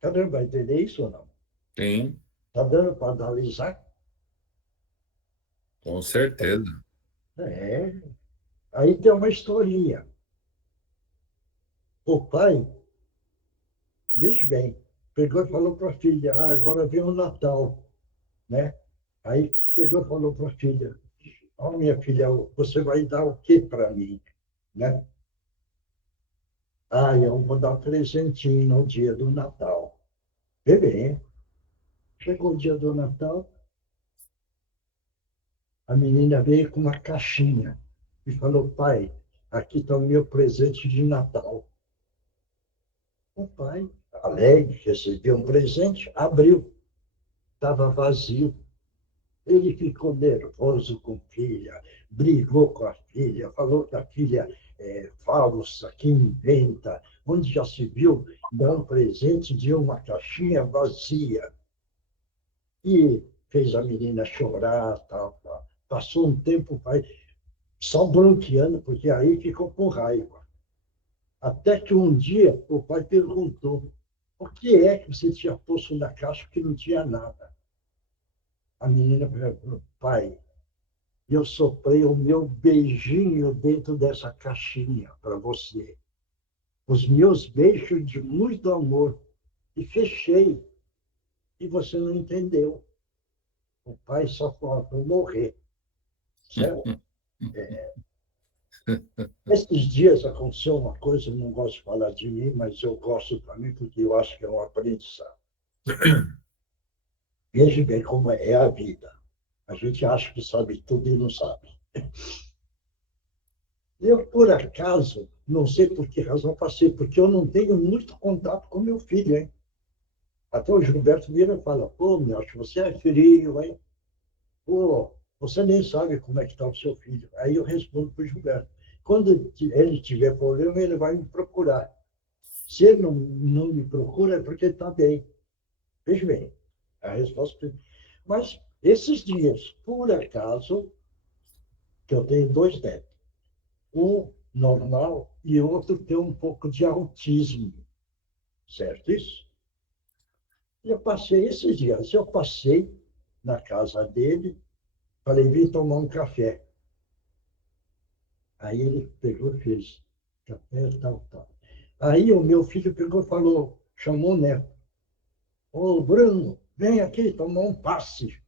Caramba, vai entender isso ou não? Sim, Está dando para analisar? com certeza. É. Aí tem uma historinha. O pai, veja bem, pegou e falou para a filha, agora vem o Natal, né? Aí pegou e falou para a filha, minha filha, você vai dar o que para mim, né? Eu vou dar um presentinho no dia do Natal. Bebê, chegou o dia do Natal, a menina veio com uma caixinha e falou, pai, aqui está o meu presente de Natal. O pai, alegre, recebeu um presente, abriu, estava vazio. Ele ficou nervoso com a filha, brigou com a filha, falou que a filha é falsa, que inventa, onde já se viu dar um presente de uma caixinha vazia. E fez a menina chorar, tal, tal. Passou um tempo, o pai só bronqueando, porque aí ficou com raiva. Até que um dia o pai perguntou: o que é que você tinha posto na caixa que não tinha nada? A menina falou: pai, eu soprei o meu beijinho dentro dessa caixinha para você. Os meus beijos de muito amor. E fechei. E você não entendeu. O pai só faltou morrer. Certo? Esses dias aconteceu uma coisa, eu não gosto de falar de mim, mas eu gosto também porque eu acho que é um aprendizado. Veja bem como é a vida. A gente acha que sabe tudo e não sabe. Eu, por acaso, não sei por que razão passei, porque eu não tenho muito contato com meu filho, hein? Até o Gilberto vira e fala, pô, meu, acho que você é frio, hein? Pô, você nem sabe como é que está o seu filho. Aí eu respondo para o Gilberto. Quando ele tiver problema, ele vai me procurar. Se ele não me procura, é porque ele está bem. Veja bem, a resposta. Mas esses dias, por acaso, que eu tenho dois netos, um normal e outro tem um pouco de autismo, certo isso? E eu passei esses dias, eu passei na casa dele, falei, vim tomar um café. Aí ele pegou e fez café, tal, tal. Aí o meu filho pegou e falou, chamou o neto, ô Bruno, vem aqui tomar um passe.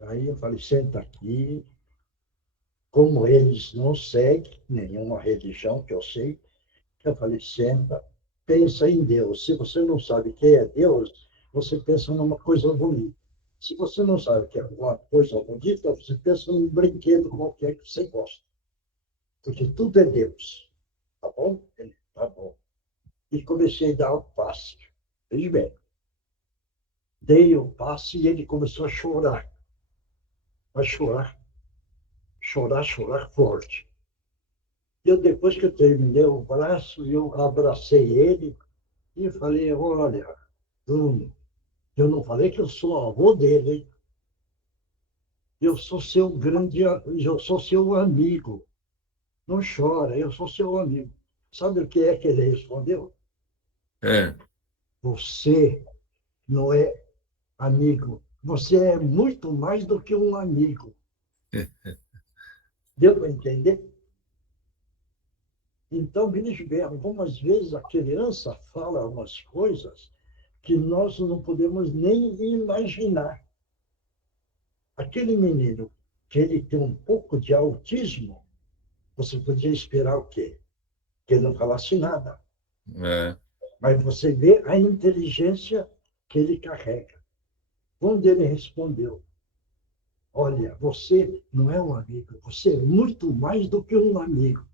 Aí eu falei, senta aqui, como eles não seguem nenhuma religião que eu sei, eu falei, senta, pensa em Deus. Se você não sabe quem é Deus, você pensa numa coisa bonita. Se você não sabe que é uma coisa bonita, você pensa num brinquedo qualquer que você gosta. Porque tudo é Deus. Tá bom? Ele, tá bom. E comecei a dar o passe. Veja bem, dei o passe e ele começou a chorar. A chorar, chorar, chorar forte. Eu, depois que eu terminei o braço, eu abracei ele e falei, olha, Bruno, eu não falei que eu sou avô dele, hein? Eu sou seu grande, eu sou seu amigo. Não chora, eu sou seu amigo. Sabe o que é que ele respondeu? É. Você não é amigo. Você é muito mais do que um amigo. Deu para entender? Então, veja bem, algumas vezes a criança fala umas coisas que nós não podemos nem imaginar. Aquele menino que ele tem um pouco de autismo, você podia esperar o quê? Que ele não falasse nada. É. Mas você vê a inteligência que ele carrega. Quando ele respondeu, olha, você não é um amigo, você é muito mais do que um amigo.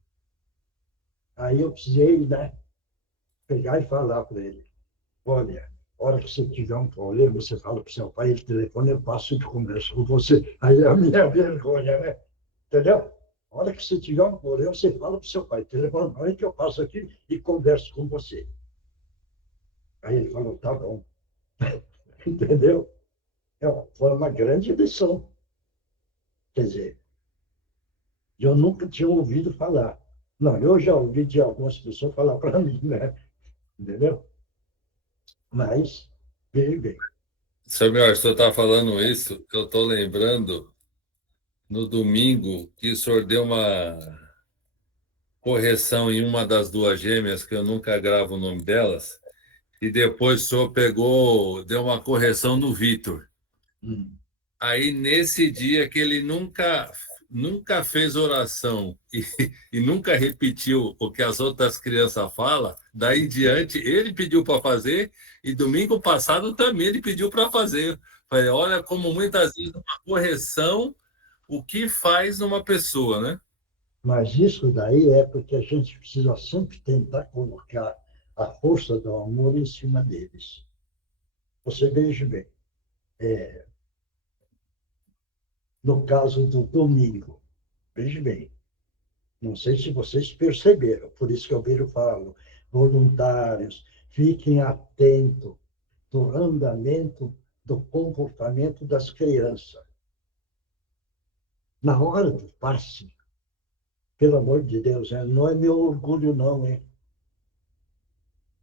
Aí eu precisei, né, pegar e falar para ele, olha, a hora que você tiver um problema, você fala para o seu pai, ele telefone, eu passo de conversa com você. Aí é a minha vergonha, né? Entendeu? A hora que você tiver um problema, você fala para o seu pai, telefone para mim que eu passo aqui e converso com você. Aí ele falou, tá bom. Entendeu? Foi uma grande lição. Quer dizer, eu nunca tinha ouvido falar. Não, eu já ouvi de algumas pessoas falar para mim, né? entendeu? Mas, veja bem, Senhor Melhor, o senhor está falando isso, eu estou lembrando, no domingo, que o senhor deu uma correção em uma das duas gêmeas, que eu nunca gravo o nome delas, e depois o senhor pegou, deu uma correção no Vitor. hum, Aí, nesse dia que ele nunca fez oração e nunca repetiu o que as outras crianças falam, daí em diante ele pediu para fazer e domingo passado também ele pediu para fazer. Falei, olha como muitas vezes uma correção, o que faz numa pessoa, né? mas isso daí é porque a gente precisa sempre tentar colocar a força do amor em cima deles. Você veja bem, no caso do domingo, veja bem, não sei se vocês perceberam, por isso que eu vejo falo, voluntários, fiquem atentos do andamento, do comportamento das crianças. Na hora do passe, pelo amor de Deus, não é meu orgulho, não, hein?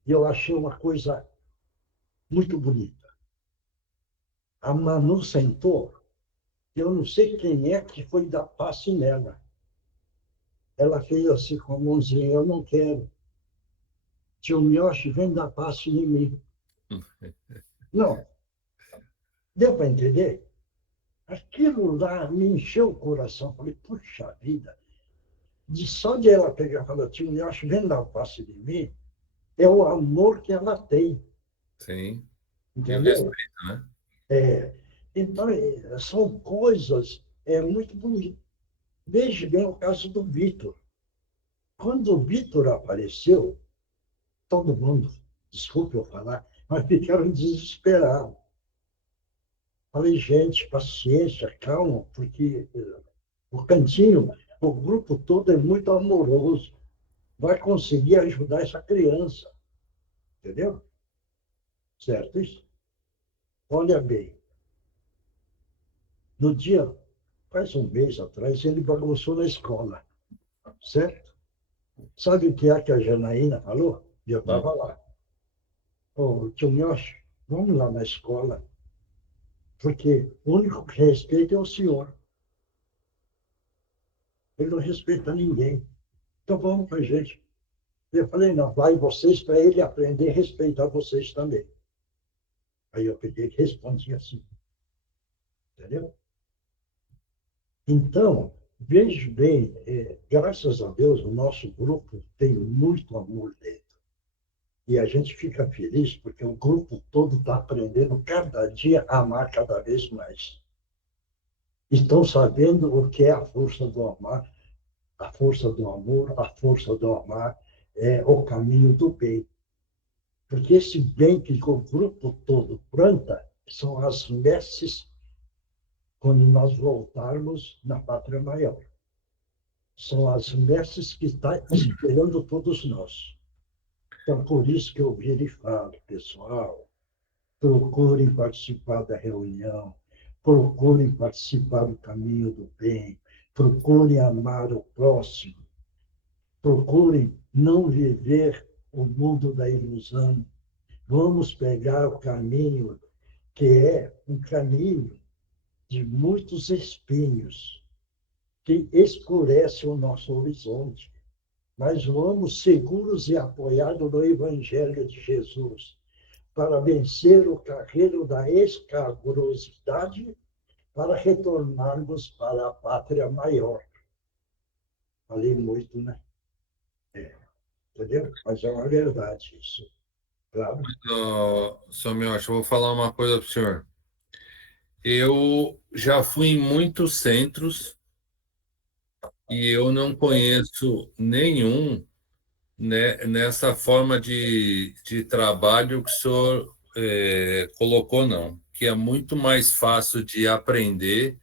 E eu achei uma coisa muito bonita. A Manu sentou, eu não sei quem é que foi dar passe nela. Ela fez assim com a mãozinha, eu não quero. Tio Mioshi, vem dar passe em mim. Não, deu para entender? Aquilo lá me encheu o coração. Falei, puxa vida, só de ela pegar e falar, tio Mioshi, vem dar passe de mim, é o amor que ela tem, Sim, e o entendeu? respeito, né? É, então, são coisas muito bonitas. Veja bem o caso do Vitor. Quando o Vitor apareceu, todo mundo, desculpe eu falar, mas ficaram desesperados. Falei, gente, paciência, calma, porque o cantinho, o grupo todo é muito amoroso, vai conseguir ajudar essa criança, entendeu? Certo isso? Olha bem, no dia, faz um mês atrás, ele bagunçou na escola, certo? Sabe o que é que a Janaína falou? E eu Hum. estava lá. Ô, tio Mioshi, vamos lá na escola, porque o único que respeita é o senhor. Ele não respeita ninguém. Então vamos com a gente. Eu falei, não, vai vocês para ele aprender a respeitar vocês também. Aí eu peguei e respondi assim, entendeu? Então, veja bem, graças a Deus, o nosso grupo tem muito amor dentro. E a gente fica feliz porque o grupo todo está aprendendo cada dia a amar cada vez mais. Estão sabendo o que é a força do amar, a força do amor, a força do amar é o caminho do bem. Porque esse bem que o grupo todo planta são as messes quando nós voltarmos na pátria maior. São as messes que estão esperando todos nós. Então, por isso que eu viro e falo, pessoal, procurem participar da reunião, procurem participar do caminho do bem, procurem amar o próximo, procurem não viver o mundo da ilusão. Vamos pegar o caminho que é um caminho de muitos espinhos, que escurece o nosso horizonte. Mas vamos seguros e apoiados no Evangelho de Jesus, para vencer o carreiro da escabrosidade, para retornarmos para a pátria maior. Falei muito, né? Entendeu? Mas é uma verdade isso. Claro. Senhor Melhor, eu vou falar uma coisa para o senhor. Eu já fui em muitos centros e eu não conheço nenhum, né, nessa forma de trabalho que o senhor colocou, não. Que é muito mais fácil de aprender.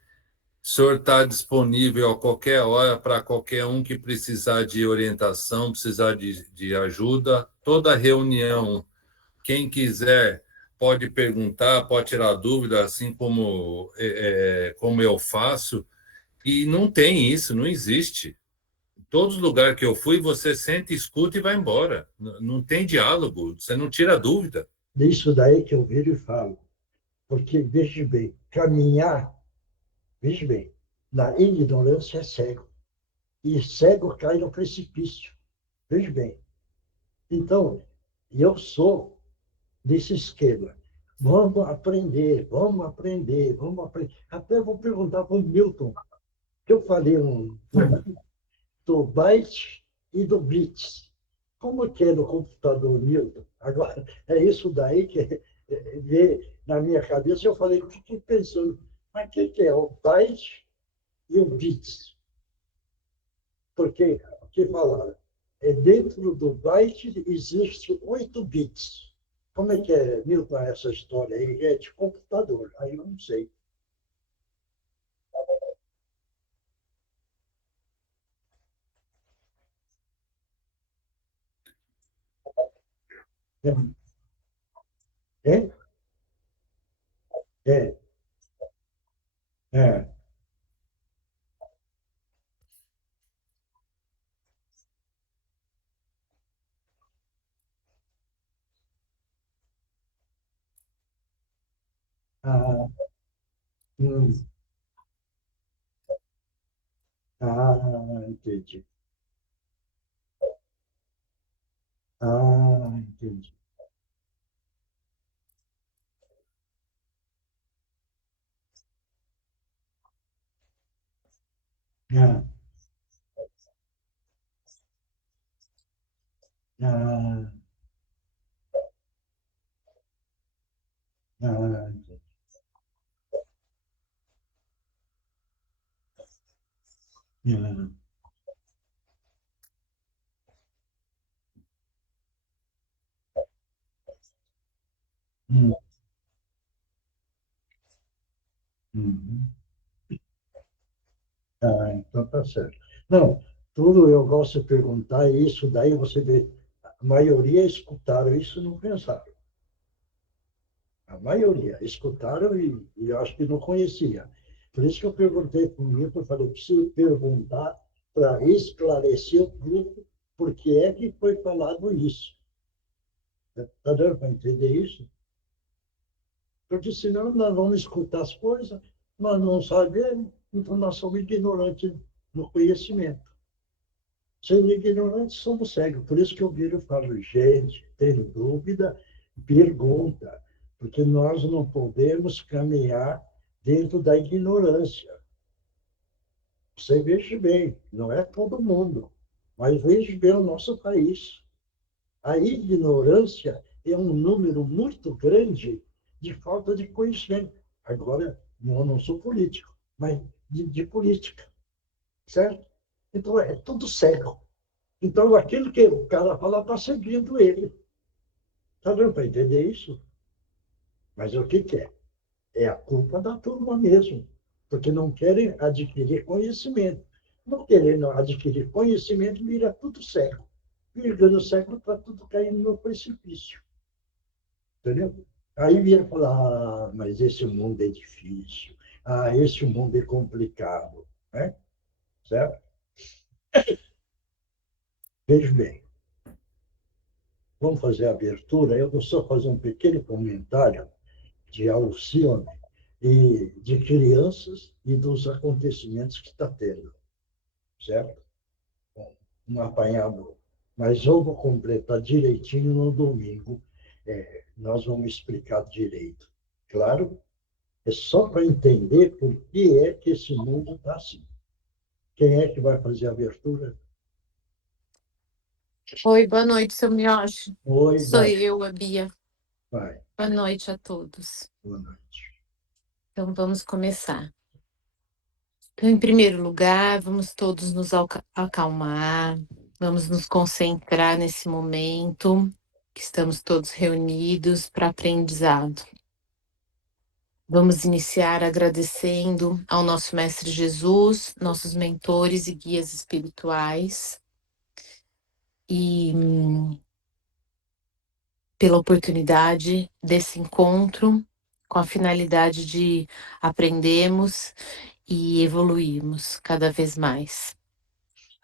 O senhor está disponível a qualquer hora para qualquer um que precisar de orientação, precisar de ajuda. Toda reunião, quem quiser pode perguntar, pode tirar dúvida, assim como eu faço. E não tem isso, não existe. Todos os lugares que eu fui, você sente, escuta e vai embora. Não tem diálogo, você não tira dúvida. Isso daí que eu viro e falo. Porque, veja bem, caminhar, veja bem, na ignorância é cego. E cego cai no precipício. Veja bem. Então, eu sou desse esquema. Vamos aprender, vamos aprender, vamos aprender. Até vou perguntar para o Milton, que eu falei do byte e do bits. Como que é no computador, Milton? Agora, é isso daí que vê na minha cabeça. Eu falei, fiquei pensando, mas o que é o byte e o bits? Porque, o que falaram? Dentro do byte existe 8 bits. Como é que é, Milton, essa história aí? É de computador, aí eu não sei. É? É, é. Ah, hum, entendi. Entendi. Ah, ah, entendi. Ah, hum, uhum. Então tá certo. Não, tudo eu gosto de perguntar, e isso daí você vê, a maioria escutaram isso e não pensaram. A maioria escutaram e eu acho que não conhecia. Por isso que eu perguntei para o Milton, eu falei, eu preciso perguntar para esclarecer o grupo por que é que foi falado isso. Está dando para entender isso? Porque senão nós vamos escutar as coisas, nós não sabemos, então nós somos ignorantes no conhecimento. Sendo ignorantes, somos cegos. Por isso que eu viro e falo, gente, tem dúvida, pergunta, porque nós não podemos caminhar dentro da ignorância. Você veja bem, não é todo mundo, mas veja bem o nosso país. A ignorância é um número muito grande de falta de conhecimento. Agora, eu não sou político, mas de política, certo? Então, é tudo cego. Então, aquilo que o cara fala está seguindo ele. Está dando para entender isso? Mas o que, que é? É a culpa da turma mesmo, porque não querem adquirir conhecimento. Não querendo adquirir conhecimento, vira tudo cego. Virando cego, está tudo caindo no precipício. Entendeu? Aí vira falar, mas esse mundo é difícil. Esse mundo é complicado. Né? Certo? Veja bem, vamos fazer a abertura. Eu vou só fazer um pequeno comentário de Alcione e de crianças e dos acontecimentos que está tendo, certo? Bom, um apanhado. Mas eu vou completar direitinho no domingo. Nós vamos explicar direito. Claro, é só para entender por que é que esse mundo está assim. Quem é que vai fazer a abertura? Oi, boa noite, seu Mioche. Oi, Sou vai. eu, a Bia. Vai. Boa noite a todos. Boa noite. Então, vamos começar. Então, em primeiro lugar, vamos todos nos acalmar, vamos nos concentrar nesse momento que estamos todos reunidos para aprendizado. Vamos iniciar agradecendo ao nosso Mestre Jesus, nossos mentores e guias espirituais, e pela oportunidade desse encontro, com a finalidade de aprendermos e evoluirmos cada vez mais.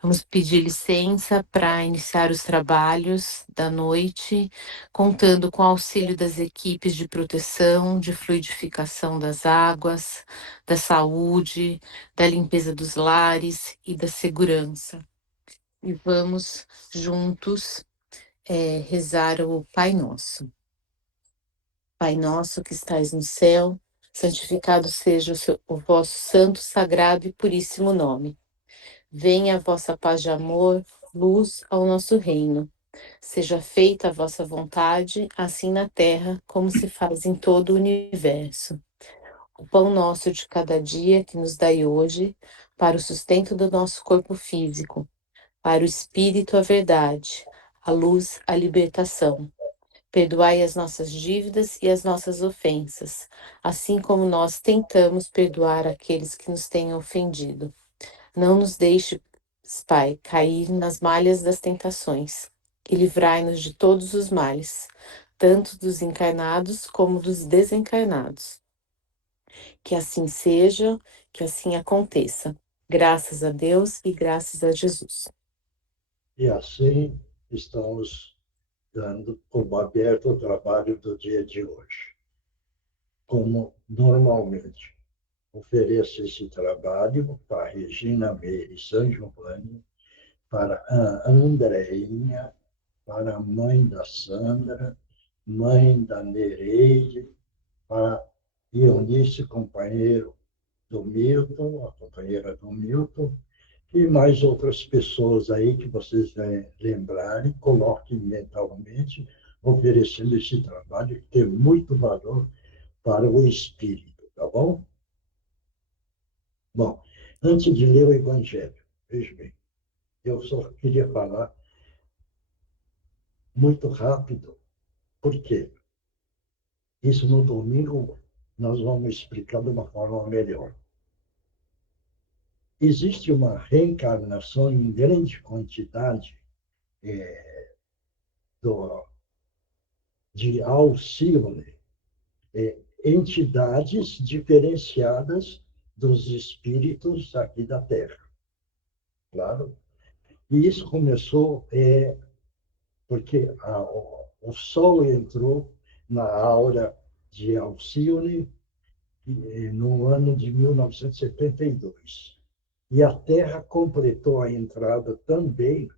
Vamos pedir licença para iniciar os trabalhos da noite, contando com o auxílio das equipes de proteção, de fluidificação das águas, da saúde, da limpeza dos lares e da segurança. E vamos juntos rezar o Pai Nosso. Pai nosso que estais no céu, santificado seja o vosso santo, sagrado e puríssimo nome. Venha a vossa paz de amor, luz ao nosso reino. Seja feita a vossa vontade, assim na terra como se faz em todo o universo. O pão nosso de cada dia que nos dai hoje, para o sustento do nosso corpo físico, para o espírito a verdade, a luz a libertação. Perdoai as nossas dívidas e as nossas ofensas, assim como nós tentamos perdoar aqueles que nos têm ofendido. Não nos deixe, Pai, cair nas malhas das tentações, e livrai-nos de todos os males, tanto dos encarnados como dos desencarnados. Que assim seja, que assim aconteça. Graças a Deus e graças a Jesus. E assim estamos dando como aberto o trabalho do dia de hoje. Como normalmente, ofereço esse trabalho para a Regina Meire San Giovanni, para a Andreinha, para a mãe da Sandra, mãe da Nereide, para Eunice, companheiro do Milton, a companheira do Milton, e mais outras pessoas aí que vocês vão lembrarem, coloquem mentalmente, oferecendo esse trabalho que tem muito valor para o espírito, tá bom? Bom, antes de ler o Evangelho, veja bem, eu só queria falar muito rápido, por quê? Isso no domingo nós vamos explicar de uma forma melhor. Existe uma reencarnação em grande quantidade do, de Alcione, entidades diferenciadas dos espíritos aqui da Terra, claro. E isso começou porque o Sol entrou na aura de Alcione no ano de 1972. E a Terra completou a entrada também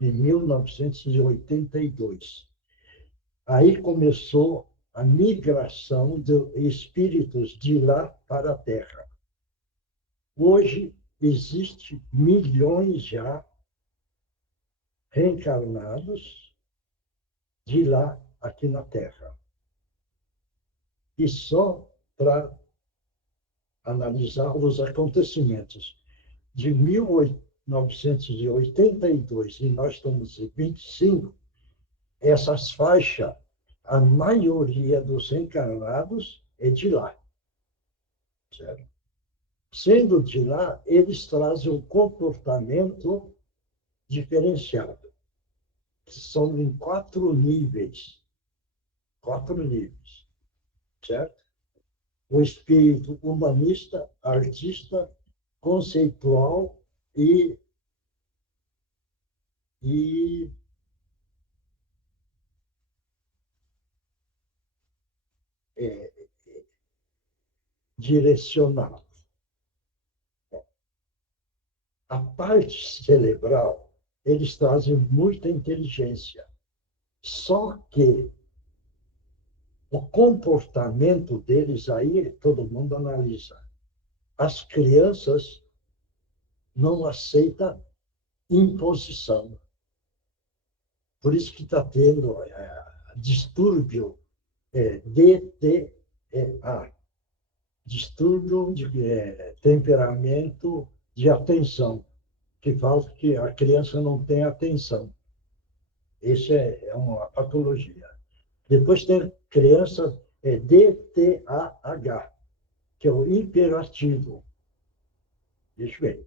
em 1982. Aí começou a migração de espíritos de lá para a Terra. Hoje existe milhões já reencarnados de lá aqui na Terra. E só para analisar os acontecimentos de 1982 e nós estamos em 25, essas faixas, a maioria dos encarnados é de lá. Certo? Sendo de lá, eles trazem um comportamento diferenciado. São em 4 níveis. 4 níveis. Certo? O espírito humanista, artista, conceitual e é, direcionado. A parte cerebral, eles trazem muita inteligência. Só que o comportamento deles aí, todo mundo analisa. As crianças não aceitam imposição. Por isso que está tendo distúrbio DTEA, distúrbio de temperamento de atenção, que fala que a criança não tem atenção. Isso é uma patologia. Depois tem criança DTAH, que é o hiperativo. Deixa eu ver.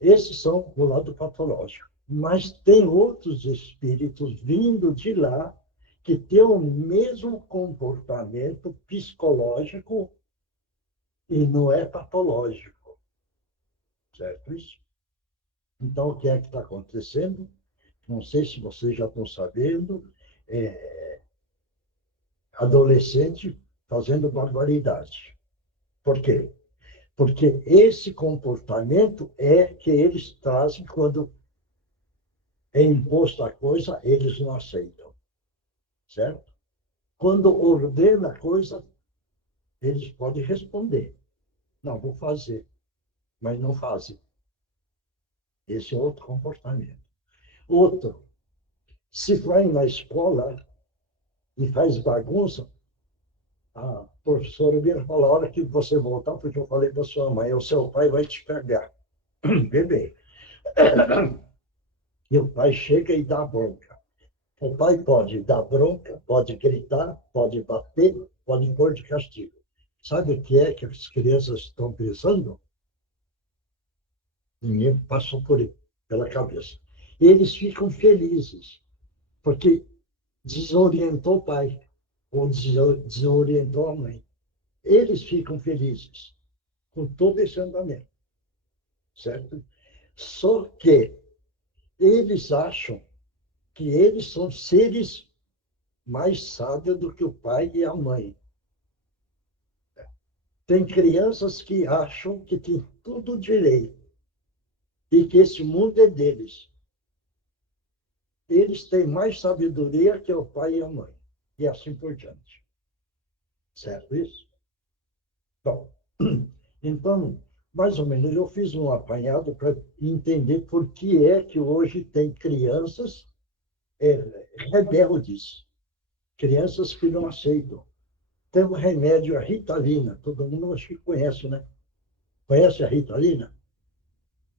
Esses são o lado patológico. Mas tem outros espíritos vindo de lá que têm o mesmo comportamento psicológico e não é patológico. Certo isso? Então, o que é que está acontecendo? Não sei se vocês já estão sabendo, adolescente fazendo barbaridade. Por quê? Porque esse comportamento é que eles trazem quando é imposto a coisa, eles não aceitam, certo? Quando ordena a coisa, eles podem responder. Não, vou fazer, mas não fazem. Esse é outro comportamento. Outro, se vai na escola e faz bagunça, a professora vira e fala, a hora que você voltar, porque eu falei para sua mãe, o seu pai vai te pegar. Bebê. E o pai chega e dá bronca. O pai pode dar bronca, pode gritar, pode bater, pode pôr de castigo. Sabe o que é que as crianças estão pensando? Ninguém passou pela cabeça. Eles ficam felizes, porque desorientou o pai, ou desorientou a mãe. Eles ficam felizes com todo esse andamento, certo? Só que eles acham que eles são seres mais sábios do que o pai e a mãe. Tem crianças que acham que tem tudo direito e que esse mundo é deles. Eles têm mais sabedoria que o pai e a mãe, e assim por diante. Certo isso? Bom, então, mais ou menos, eu fiz um apanhado para entender por que é que hoje tem crianças rebeldes, crianças que não aceitam. Tem um remédio, a Ritalina, todo mundo acho que conhece, né? Conhece a Ritalina?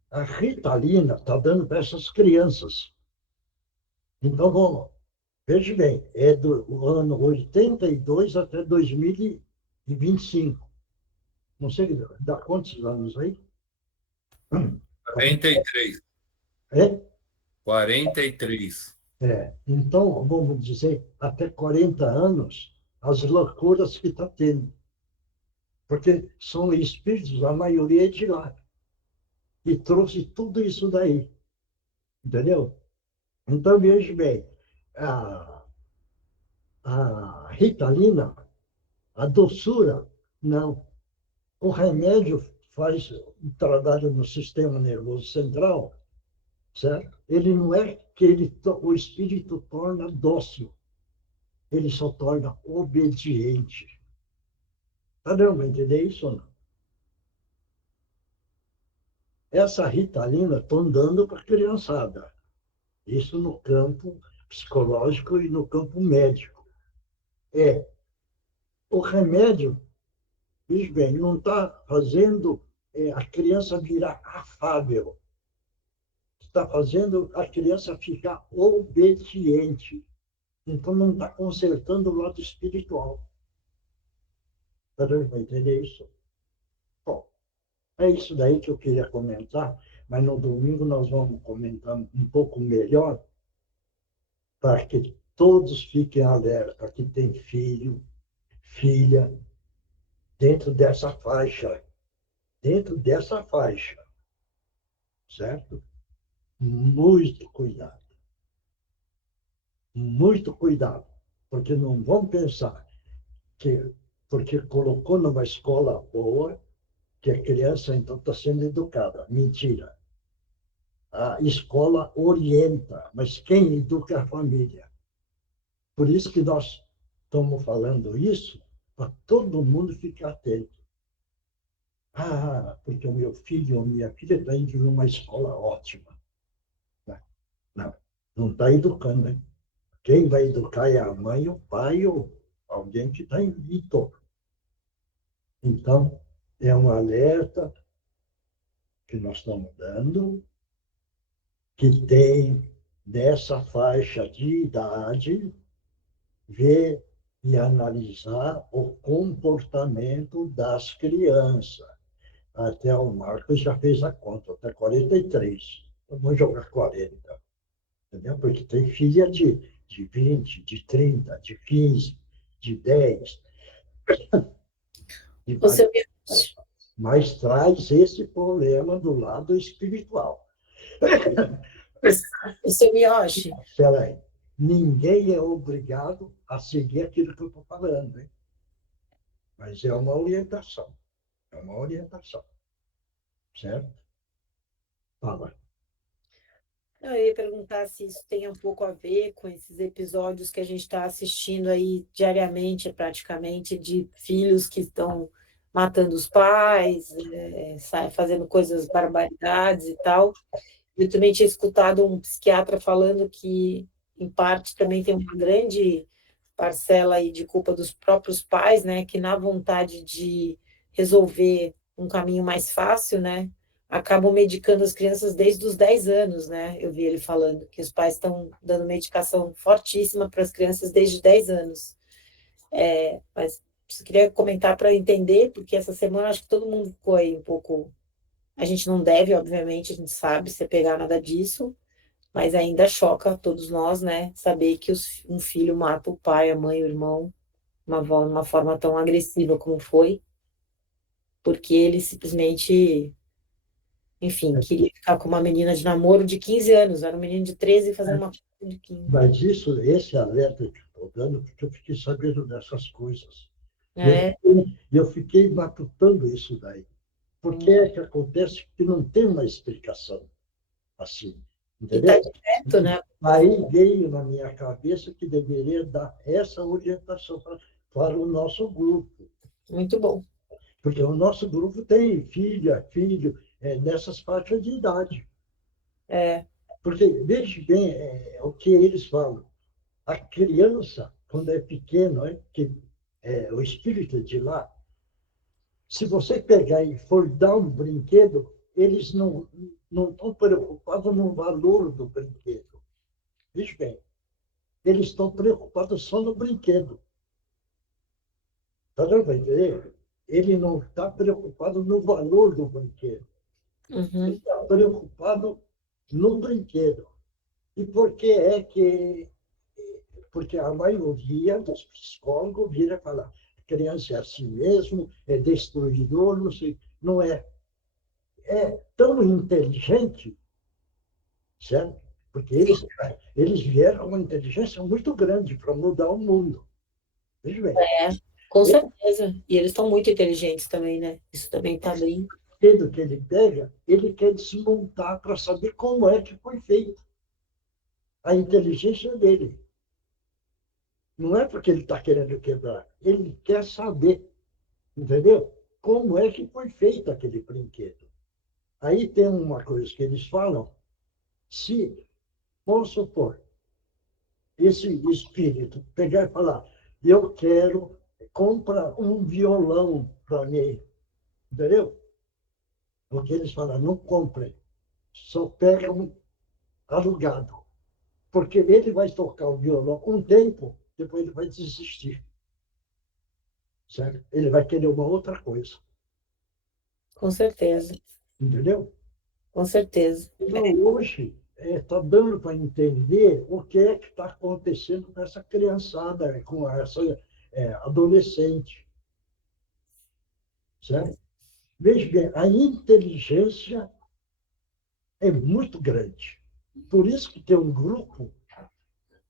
A Ritalina está dando para essas crianças. Então, vamos, veja bem, é do ano 82 até 2025. Não sei, dá quantos anos aí? 43. É? 43. Então, vamos dizer, até 40 anos, as loucuras que está tendo. Porque são espíritos, a maioria é de lá. E trouxe tudo isso daí. Entendeu? Então, veja bem, a, a Ritalina, a doçura, não. O remédio faz um trabalho no sistema nervoso central, certo? Ele não é que o espírito torna dócil, ele só torna obediente. Tá dando para entender isso ou não? Essa Ritalina estão dando para a criançada. Isso no campo psicológico e no campo médico. O remédio, veja bem, não está fazendo a criança virar afável. Está fazendo a criança ficar obediente. Então, não está consertando o lado espiritual. Está dando para entender isso? Bom, é isso daí que eu queria comentar, mas no domingo nós vamos comentar um pouco melhor para que todos fiquem alerta que tem filho, filha, dentro dessa faixa, certo? Muito cuidado, porque não vão pensar que porque colocou numa escola boa, que a criança então está sendo educada. Mentira. A escola orienta, mas quem educa é a família. Por isso que nós estamos falando isso, para todo mundo ficar atento. Ah, porque o meu filho ou minha filha está indo numa escola ótima. Não, não está educando, hein? Quem vai educar é a mãe, o pai ou alguém que está em torno. Então, é um alerta que nós estamos dando, que tem dessa faixa de idade, ver e analisar o comportamento das crianças. Até o Marcos já fez a conta, até 43. Vamos jogar 40. Entendeu? Porque tem filha de 20, de 30, de 15, de 10. De Você mais, mas traz esse problema do lado espiritual. O seu Miyoshi, Espera aí. Ninguém é obrigado a seguir aquilo que eu estou falando, hein? Mas é uma orientação. É uma orientação. Certo? Fala. eu ia perguntar se isso tem um pouco a ver com esses episódios que a gente está assistindo aí diariamente, praticamente, de filhos que estão matando os pais, fazendo coisas, barbaridades e tal. Eu também tinha escutado um psiquiatra falando que, em parte, também tem uma grande parcela aí de culpa dos próprios pais, né, que na vontade de resolver um caminho mais fácil, né, acabam medicando as crianças desde os 10 anos, né? Eu vi ele falando que os pais estão dando medicação fortíssima para as crianças desde 10 anos. Mas eu queria comentar para entender, porque essa semana acho que todo mundo ficou aí um pouco. A gente não deve, obviamente, a gente sabe se pegar nada disso, mas ainda choca todos nós, né? Saber que um filho mata o pai, a mãe, o irmão, uma, uma forma tão agressiva como foi, porque ele simplesmente, enfim, queria ficar com uma menina de namoro de 15 anos, era um menino de 13 fazendo uma coisa de 15. Mas isso, esse alerta que eu estou dando, porque eu fiquei sabendo dessas coisas. É, Eu fiquei matutando isso daí. Por que é que acontece que não tem uma explicação assim? e tá Entendeu? direto, né? Aí veio na minha cabeça que deveria dar essa orientação para o nosso grupo. Muito bom. Porque o nosso grupo tem filha, filho, nessas faixas de idade. É, Porque, veja bem, o que eles falam. A criança, quando é pequeno, o espírito de lá, se você pegar e for dar um brinquedo, eles não estão preocupados no valor do brinquedo. Veja bem, eles estão preocupados só no brinquedo. Está dando para entender? Ele não está preocupado no valor do brinquedo. Ele uhum, está preocupado no brinquedo. E por que é que... Porque a maioria dos psicólogos vira falar criança é assim mesmo, é destruidor, não sei. Não é. É tão inteligente, certo? Porque eles vieram com uma inteligência muito grande para mudar o mundo. Veja bem, com certeza. E eles estão muito inteligentes também, né? Isso também tá bem. tendo que ele pega, ele quer desmontar para saber como é que foi feito. A inteligência dele. Não é porque ele está querendo quebrar, ele quer saber, entendeu? Como é que foi feito aquele brinquedo. Aí tem uma coisa que eles falam, se, vamos supor, esse espírito pegar e falar, eu quero comprar um violão para mim, entendeu? Porque eles falam, não compre, só pega um alugado. Porque ele vai tocar o violão um tempo, depois ele vai desistir, certo? Ele vai querer uma outra coisa, Com certeza. entendeu? Com certeza. Então, hoje, está dando para entender o que é que está acontecendo com essa criançada, com essa adolescente, certo? Veja bem, a inteligência é muito grande. Por isso que tem um grupo,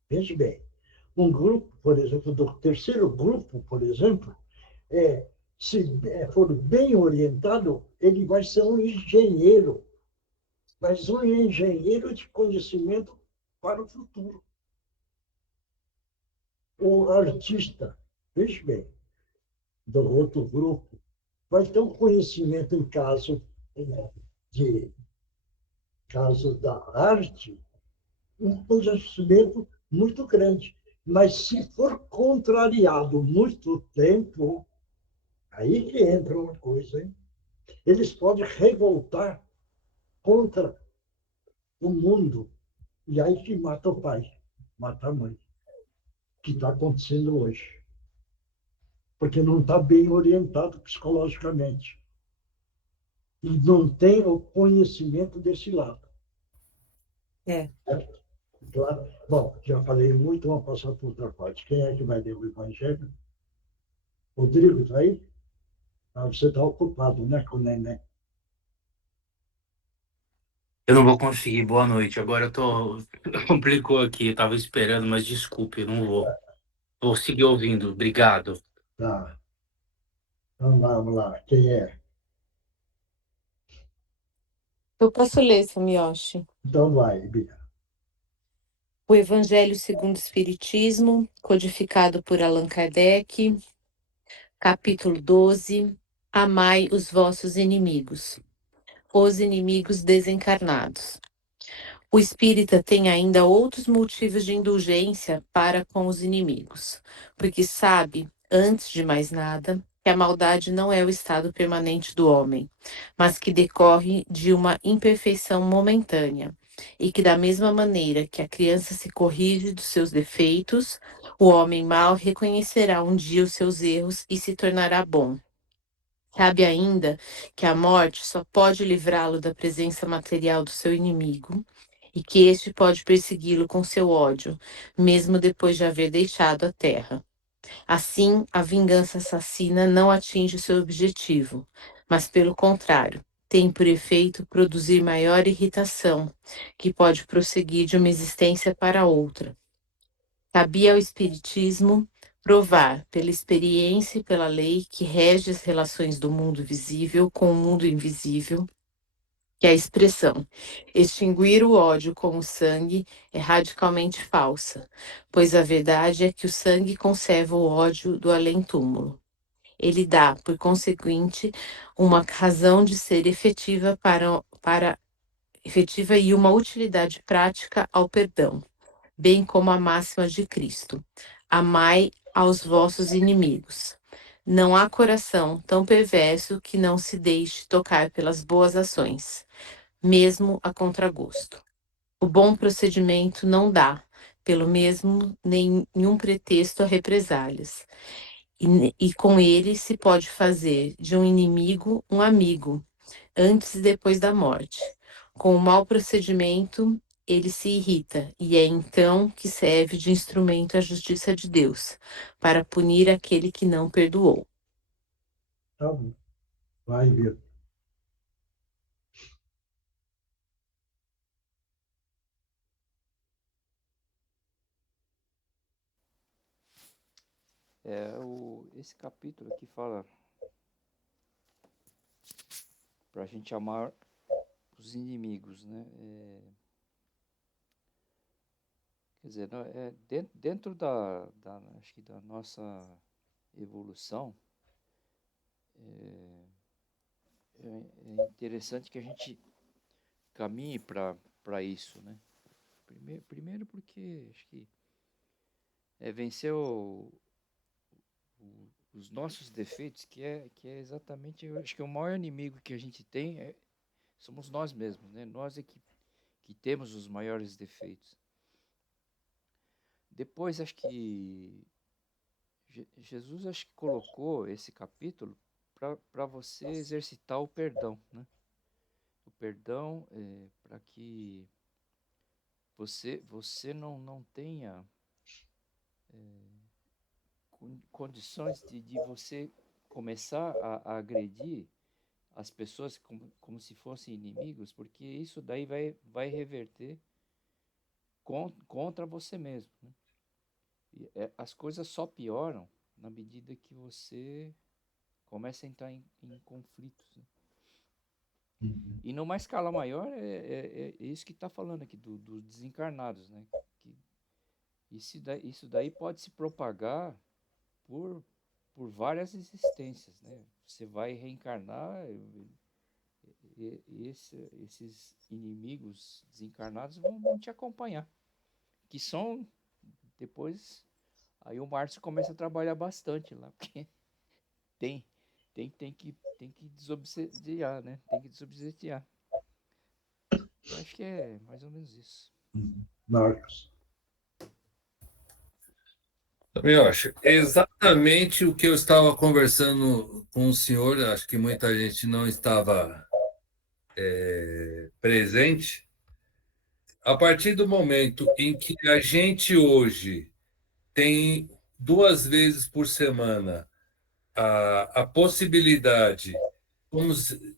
veja bem, um grupo, por exemplo, do terceiro grupo, por exemplo, se for bem orientado, ele vai ser um engenheiro, mas um engenheiro de conhecimento para o futuro. O artista, veja bem, do outro grupo, vai ter um conhecimento em de caso da arte, um conhecimento muito grande. Mas se for contrariado muito tempo, aí que entra uma coisa, hein? Eles podem revoltar contra o mundo, e aí que mata o pai, mata a mãe, que está acontecendo hoje. Porque não está bem orientado psicologicamente. E não tem o conhecimento desse lado. É. Claro. Bom, já falei muito, vamos passar para outra parte. Quem é que vai ler o Evangelho? Rodrigo, está aí? Ah, você está ocupado, né, com o neném? Eu não vou conseguir. Boa noite. Agora eu tô. Complicou aqui. Eu tava esperando, mas desculpe, eu não vou. Vou seguir ouvindo. Obrigado. Tá. Então vamos lá. Quem é? Eu posso ler, Samioshi. Então vai, Bia. O Evangelho segundo o Espiritismo, codificado por Allan Kardec, capítulo 12. Amai os vossos inimigos, os inimigos desencarnados. O espírita tem ainda outros motivos de indulgência para com os inimigos, porque sabe, antes de mais nada, que a maldade não é o estado permanente do homem, mas que decorre de uma imperfeição momentânea, e que, da mesma maneira que a criança se corrige dos seus defeitos, o homem mau reconhecerá um dia os seus erros e se tornará bom. Sabe ainda que a morte só pode livrá-lo da presença material do seu inimigo e que este pode persegui-lo com seu ódio, mesmo depois de haver deixado a terra. Assim, a vingança assassina não atinge seu objetivo, mas, pelo contrário, tem por efeito produzir maior irritação, que pode prosseguir de uma existência para outra. Cabia ao Espiritismo provar, pela experiência e pela lei que rege as relações do mundo visível com o mundo invisível, que a expressão extinguir o ódio com o sangue é radicalmente falsa, pois a verdade é que o sangue conserva o ódio do além-túmulo. Ele dá, por conseguinte, uma razão de ser efetiva para efetiva e uma utilidade prática ao perdão, bem como a máxima de Cristo: amai aos vossos inimigos. Não há coração tão perverso que não se deixe tocar pelas boas ações, mesmo a contragosto. O bom procedimento não dá, pelo mesmo, nenhum pretexto a represálias. E com ele se pode fazer de um inimigo um amigo, antes e depois da morte. Com o mau procedimento, ele se irrita, e é então que serve de instrumento à justiça de Deus, para punir aquele que não perdoou. Tá bom. Vai, Bia. Esse capítulo aqui fala para a gente amar os inimigos, né? Quer dizer, dentro acho que da nossa evolução, é interessante que a gente caminhe para isso, né? Primeiro porque acho que vencer os nossos defeitos, que é exatamente, eu acho que o maior inimigo que a gente tem somos nós mesmos, né? Nós é que temos os maiores defeitos. Depois, acho que Jesus acho que colocou esse capítulo para você exercitar o perdão, né? O perdão para que você não tenha condições de você começar a agredir as pessoas como se fossem inimigos, porque isso daí vai reverter contra você mesmo, né? E, as coisas só pioram na medida que você começa a entrar em conflitos, né? Uhum. E numa escala maior é isso que está falando aqui, dos desencarnados, né? Que isso daí pode se propagar por várias existências, né? Você vai reencarnar esses inimigos desencarnados vão te acompanhar, que são depois. Aí o Márcio começa a trabalhar bastante lá, porque tem, tem que desobsediar, né? Tem que desobsediar. Eu acho que é mais ou menos isso. Marcos. Eu acho exatamente o que eu estava conversando com o senhor, acho que muita gente não estava presente. A partir do momento em que a gente hoje tem 2 vezes por semana a possibilidade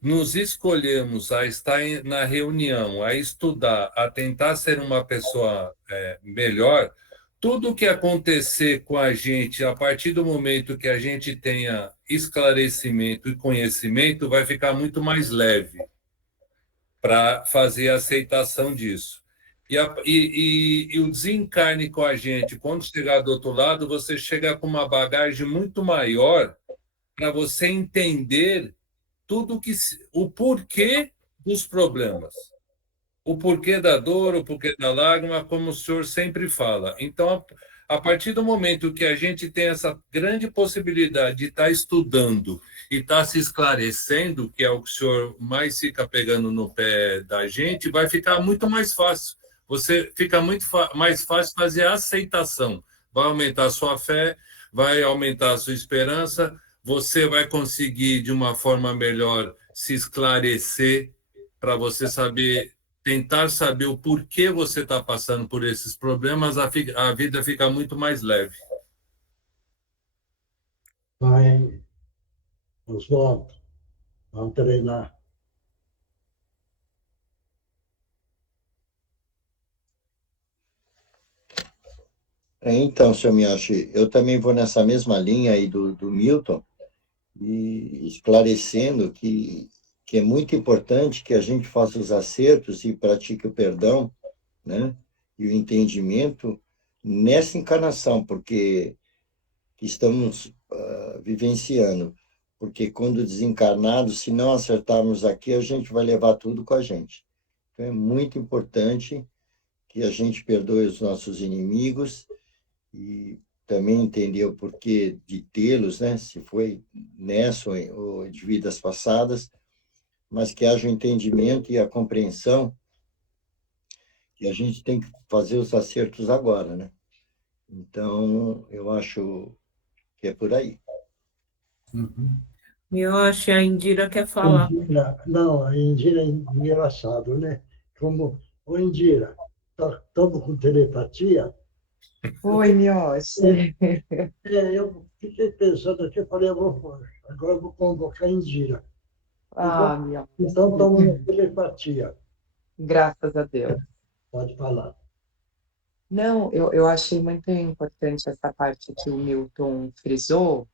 nos escolhemos a estar na reunião, a estudar, a tentar ser uma pessoa melhor, tudo que acontecer com a gente, a partir do momento que a gente tenha esclarecimento e conhecimento, vai ficar muito mais leve para fazer a aceitação disso. E o desencarne com a gente, quando chegar do outro lado, você chega com uma bagagem muito maior para você entender o porquê dos problemas, o porquê da dor, o porquê da lágrima, como o senhor sempre fala. Então, a partir do momento que a gente tem essa grande possibilidade de estar estudando e estar se esclarecendo, que é o que o senhor mais fica pegando no pé da gente, vai ficar muito mais fácil. Você fica muito mais fácil fazer a aceitação. Vai aumentar a sua fé, vai aumentar a sua esperança, você vai conseguir, de uma forma melhor, se esclarecer para você tentar saber o porquê você está passando por esses problemas, a vida fica muito mais leve. Vai, Oswaldo, vamos treinar. Então, senhor Miyoshi, eu também vou nessa mesma linha aí do Milton, e esclarecendo que é muito importante que a gente faça os acertos e pratique o perdão, né? E o entendimento nessa encarnação, porque estamos vivenciando. Porque quando desencarnados, se não acertarmos aqui, a gente vai levar tudo com a gente. Então, é muito importante que a gente perdoe os nossos inimigos e também entender o porquê de tê-los, né? Se foi nessa ou de vidas passadas, mas que haja o entendimento e a compreensão que a gente tem que fazer os acertos agora, né? Então, eu acho que é por aí. Miyoshi, a Indira quer falar. Indira, não, a Indira é engraçado, né? Como, ô Indira, estamos com telepatia? Oi, Miyoshi. Eu fiquei pensando aqui, eu falei, agora eu vou convocar a Indira. Ah, Então, Miyoshi. estamos com telepatia. Graças a Deus. Pode falar. Não, eu achei muito importante essa parte que o Milton frisou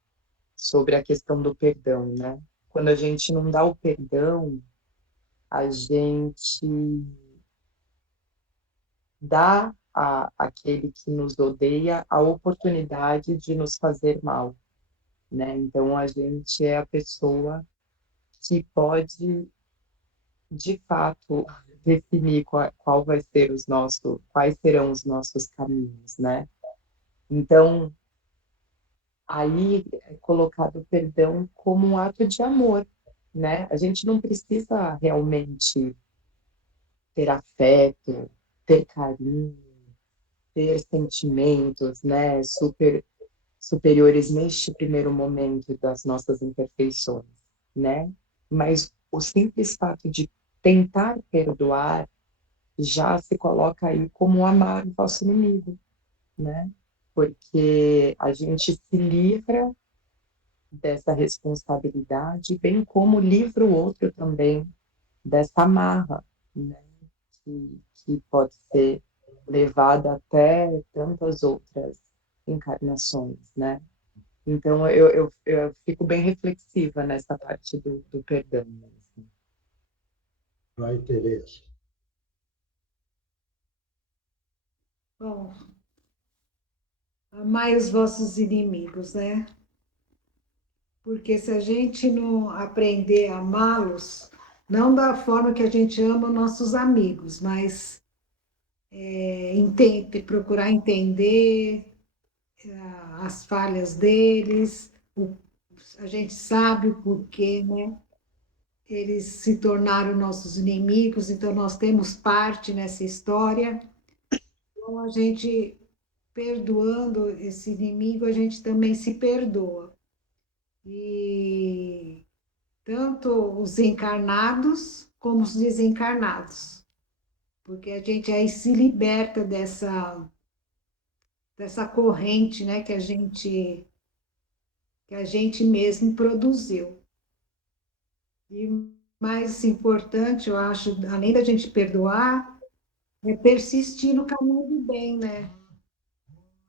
sobre a questão do perdão, né? Quando a gente não dá o perdão, a gente dá àquele que nos odeia a oportunidade de nos fazer mal, né? Então, a gente é a pessoa que pode, de fato, definir quais serão os nossos caminhos, né? Então, aí é colocado o perdão como um ato de amor, né? A gente não precisa realmente ter afeto, ter carinho, ter sentimentos, né, superiores neste primeiro momento das nossas imperfeições, né? Mas o simples fato de tentar perdoar já se coloca aí como amar o vosso inimigo, né? Porque a gente se livra dessa responsabilidade, bem como livra o outro também dessa amarra, né? Que pode ser levada até tantas outras encarnações, né? Então, eu fico bem reflexiva nessa parte do perdão mesmo. Vai, Tereza. Bom, amai os vossos inimigos, né? Porque se a gente não aprender a amá-los, não da forma que a gente ama nossos amigos, mas procurar entender as falhas deles, a gente sabe o porquê, né? Eles se tornaram nossos inimigos, então nós temos parte nessa história. Então, a gente, perdoando esse inimigo, a gente também se perdoa. E tanto os encarnados como os desencarnados, porque a gente aí se liberta dessa corrente, né, que a gente mesmo produziu. E mais importante, eu acho, além da gente perdoar, é persistir no caminho do bem, né?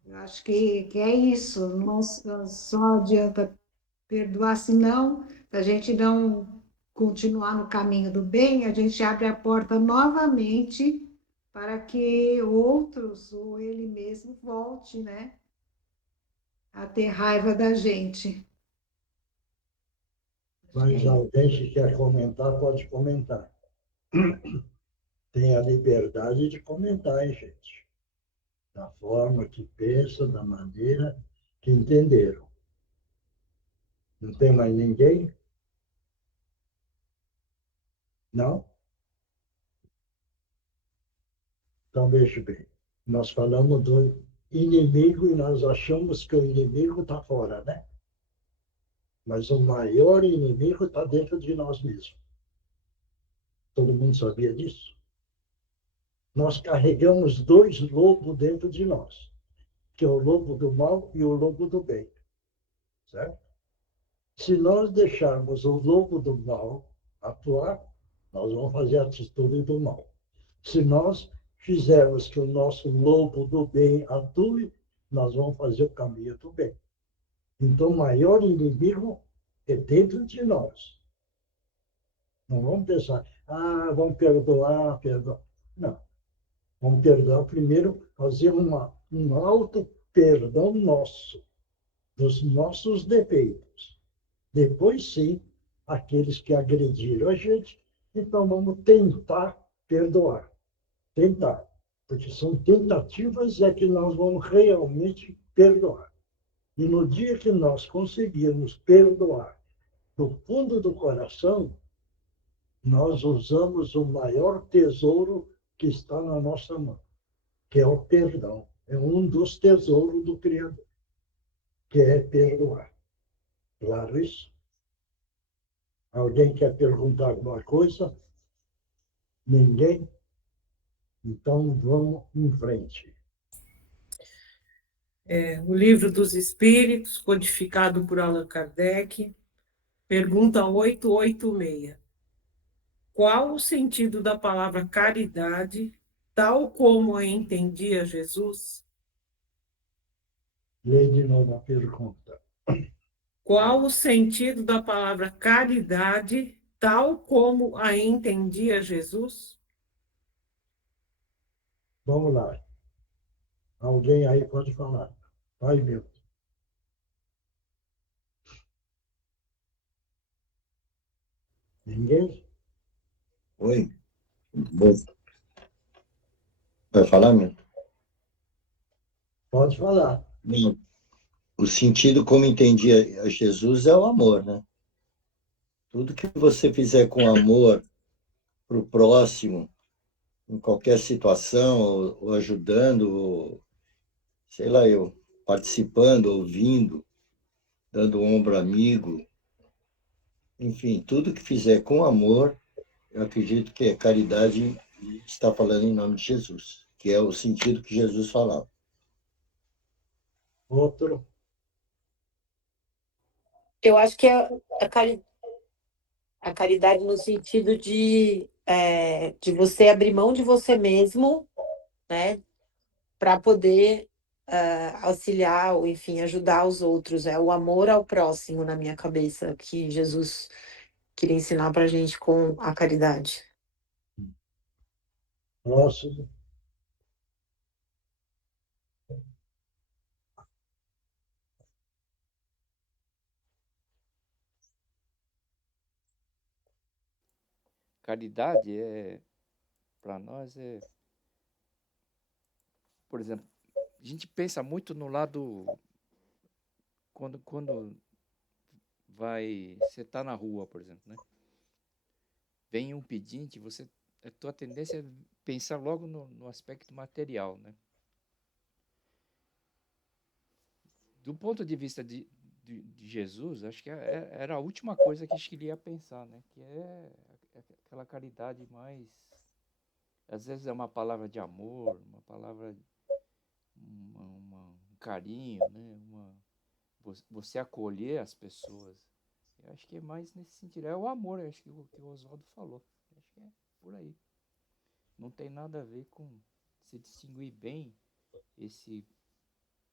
Eu acho que é isso. Não só adianta perdoar, senão, se a gente não continuar no caminho do bem, a gente abre a porta novamente para que outros, ou ele mesmo, volte, né, a ter raiva da gente. Mas alguém que quer comentar, pode comentar. Tem a liberdade de comentar, hein, gente? Da forma que pensa, da maneira que entenderam. Não tem mais ninguém? Não? Então, veja bem. Nós falamos do inimigo e nós achamos que o inimigo está fora, né? Mas o maior inimigo está dentro de nós mesmos. Todo mundo sabia disso? Nós carregamos dois lobos dentro de nós, que é o lobo do mal e o lobo do bem, certo? Se nós deixarmos o lobo do mal atuar, nós vamos fazer a atitude do mal. Se nós fizermos que o nosso lobo do bem atue, nós vamos fazer o caminho do bem. Então, o maior inimigo é dentro de nós. Não vamos pensar, vamos perdoar, perdoar. Não. Vamos perdoar primeiro, fazer um alto perdão nosso, dos nossos defeitos. Depois, sim, aqueles que agrediram a gente, então vamos tentar perdoar. Tentar. Porque são tentativas é que nós vamos realmente perdoar. E no dia que nós conseguirmos perdoar do fundo do coração, nós usamos o maior tesouro que está na nossa mão, que é o perdão. É um dos tesouros do Criador, que é perdoar. Claro isso? Alguém quer perguntar alguma coisa? Ninguém? Então vamos em frente. O Livro dos Espíritos, codificado por Allan Kardec, pergunta 886. Qual o sentido da palavra caridade, tal como a entendia Jesus? Lê de novo a pergunta. Qual o sentido da palavra caridade, tal como a entendia Jesus? Vamos lá. Alguém aí pode falar. Vai, meu. Ninguém? Oi? Bom, vai falar, meu? Pode falar. Não. O sentido, como entendia Jesus, é o amor, né? Tudo que você fizer com amor para o próximo, em qualquer situação, ou ajudando, ou, sei lá, eu, participando, ouvindo, dando ombro amigo, enfim, tudo que fizer com amor, eu acredito que é caridade e está falando em nome de Jesus, que é o sentido que Jesus falava. Outro. Eu acho que é a caridade no sentido de você abrir mão de você mesmo, né, para poder auxiliar ou, enfim, ajudar os outros. É o amor ao próximo na minha cabeça que Jesus queria ensinar para a gente com a caridade. Próximo. Caridade para nós por exemplo, a gente pensa muito no lado quando você tá na rua, por exemplo, né? Vem um pedinte, a tua tendência é pensar logo no aspecto material, né? Do ponto de vista de Jesus, acho que era a última coisa que a gente queria pensar, né? Que é aquela caridade mais... Às vezes é uma palavra de amor, uma palavra, um carinho, né? Você acolher as pessoas. Eu acho que é mais nesse sentido. É o amor, eu acho que o Oswaldo falou. Acho que é por aí. Não tem nada a ver com se distinguir bem esse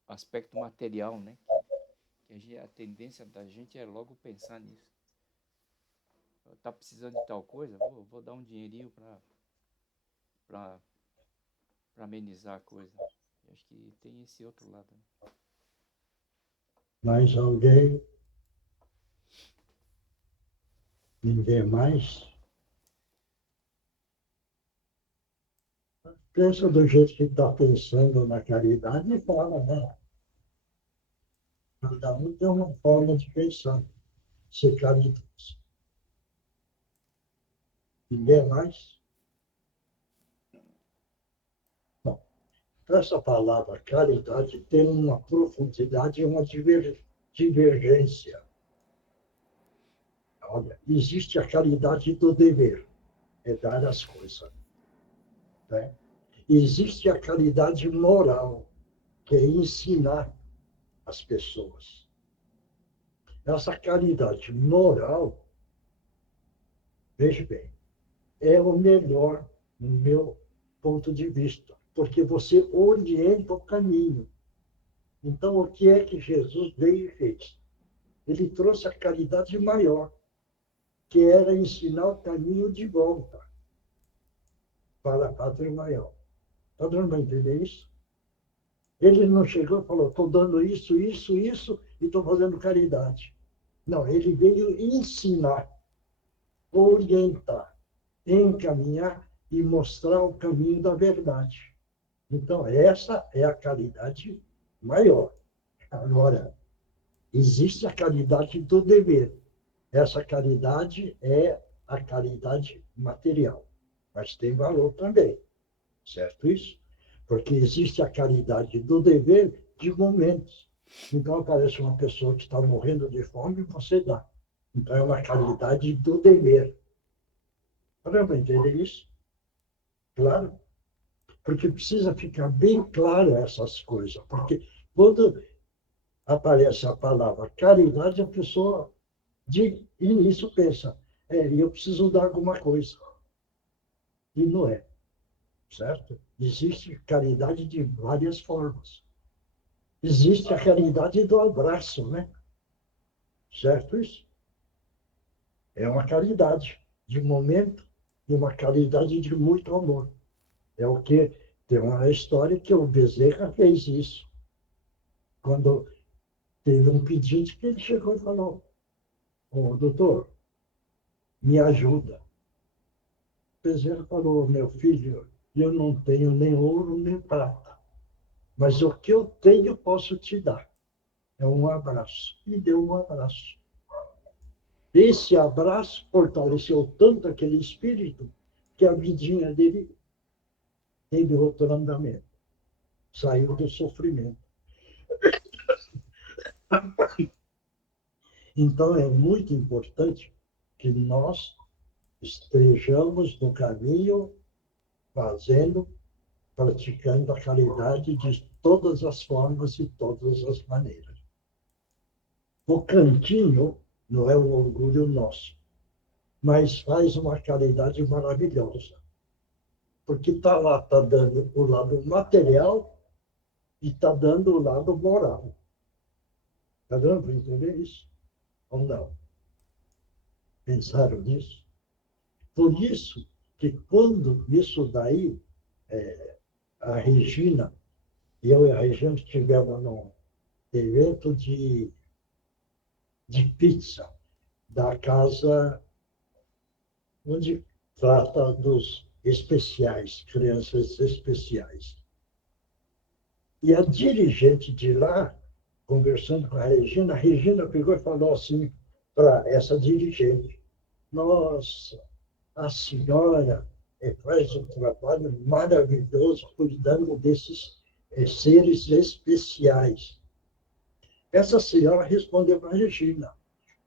aspecto material, né? Que a tendência da gente é logo pensar nisso. Tá precisando de tal coisa? Vou dar um dinheirinho para amenizar a coisa. Eu acho que tem esse outro lado, né? Mais alguém? Ninguém mais? Pensa do jeito que está pensando na caridade e fala, né? Cada um tem uma forma de pensar, ser caridoso. Ninguém mais? Bom, essa palavra caridade tem uma profundidade e uma divergência. Olha, existe a caridade do dever, é dar as coisas. Né? Existe a caridade moral, que é ensinar as pessoas. Essa caridade moral, veja bem, é o melhor no meu ponto de vista, porque você orienta o caminho. Então, o que é que Jesus veio e fez? Ele trouxe a caridade maior, que era ensinar o caminho de volta para a pátria maior. Está dando para entender isso? Ele não chegou e falou, estou dando isso, isso, isso, e estou fazendo caridade. Não, ele veio ensinar, orientar, encaminhar e mostrar o caminho da verdade. Então, essa é a caridade maior. Agora, existe a caridade do dever. Essa caridade é a caridade material, mas tem valor também, certo isso? Porque existe a caridade do dever de momentos. Então, aparece uma pessoa que está morrendo de fome e você dá. Então, é uma caridade do dever. Para entender isso? Claro? Porque precisa ficar bem claro essas coisas. Porque quando aparece a palavra caridade, a pessoa de início pensa, eu preciso dar alguma coisa. E não é, certo? Existe caridade de várias formas. Existe a caridade do abraço, né? Certo isso? É uma caridade de momento e uma caridade de muito amor. É o que tem uma história que o Bezerra fez isso. Quando teve um pedido que ele chegou e falou, doutor, me ajuda. O Bezerra falou, meu filho, eu não tenho nem ouro nem prata, mas o que eu tenho posso te dar. É um abraço. E deu um abraço. Esse abraço fortaleceu tanto aquele espírito que a vidinha dele teve outro andamento. Saiu do sofrimento. Então, é muito importante que nós estejamos no caminho, fazendo, praticando a caridade de todas as formas e todas as maneiras. O cantinho não é um orgulho nosso, mas faz uma caridade maravilhosa. Porque está lá, está dando o lado material e está dando o lado moral. Está dando para entender isso? Ou não? Pensaram nisso? Por isso que quando isso daí, a Regina, eu e a Regina estivemos num evento de pizza da casa onde trata dos especiais, crianças especiais. E a dirigente de lá, conversando com a Regina pegou e falou assim para essa dirigente, nossa, a senhora faz um trabalho maravilhoso cuidando desses seres especiais. Essa senhora respondeu para a Regina,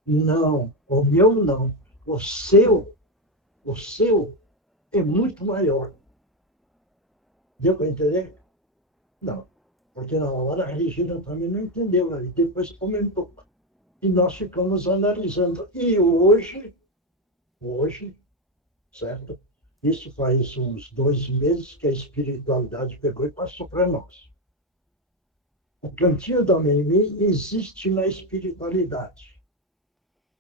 não, o meu não, o seu é muito maior. Deu para entender? Não, porque na hora a Regina também não entendeu, e depois comentou. E nós ficamos analisando. E hoje, certo? Isso faz uns 2 meses que a espiritualidade pegou e passou para nós. O cantinho da Meimei existe na espiritualidade.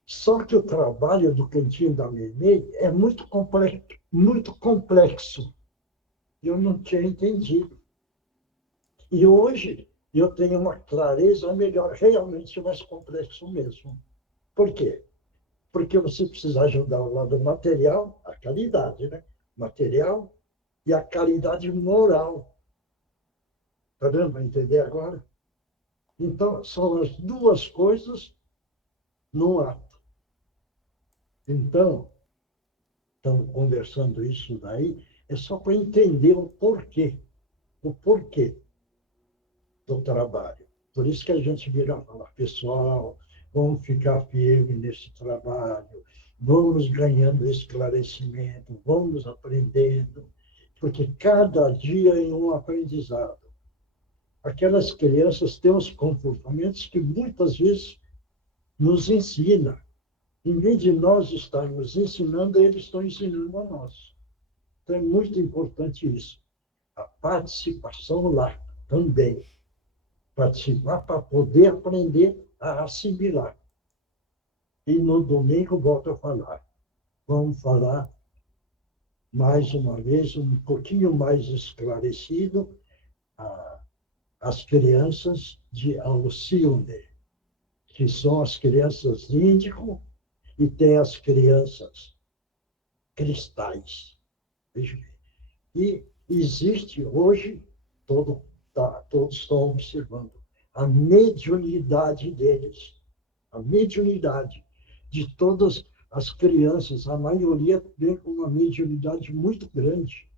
Só que o trabalho do cantinho da Meimei é muito complexo, muito complexo. Eu não tinha entendido. E hoje eu tenho uma clareza melhor, realmente mais complexo mesmo. Por quê? Porque você precisa ajudar o lado material, a caridade, né? Material e a caridade moral. Está dando para entender agora? Então, são as duas coisas no ato. Então, estamos conversando isso daí, é só para entender o porquê do trabalho. Por isso que a gente vira falar, pessoal, vamos ficar firme nesse trabalho, vamos ganhando esclarecimento, vamos aprendendo, porque cada dia é um aprendizado. Aquelas crianças têm uns comportamentos que muitas vezes nos ensinam. Em vez de nós estarmos ensinando, eles estão ensinando a nós. Então é muito importante isso. A participação lá também. Participar para poder aprender a assimilar. E no domingo, volto a falar. Vamos falar mais uma vez, um pouquinho mais esclarecido, as crianças de Alcione, que são as crianças índico e tem as crianças cristais. E existe hoje, todos estão observando, a mediunidade deles, a mediunidade de todas as crianças, a maioria vem com uma mediunidade muito grande.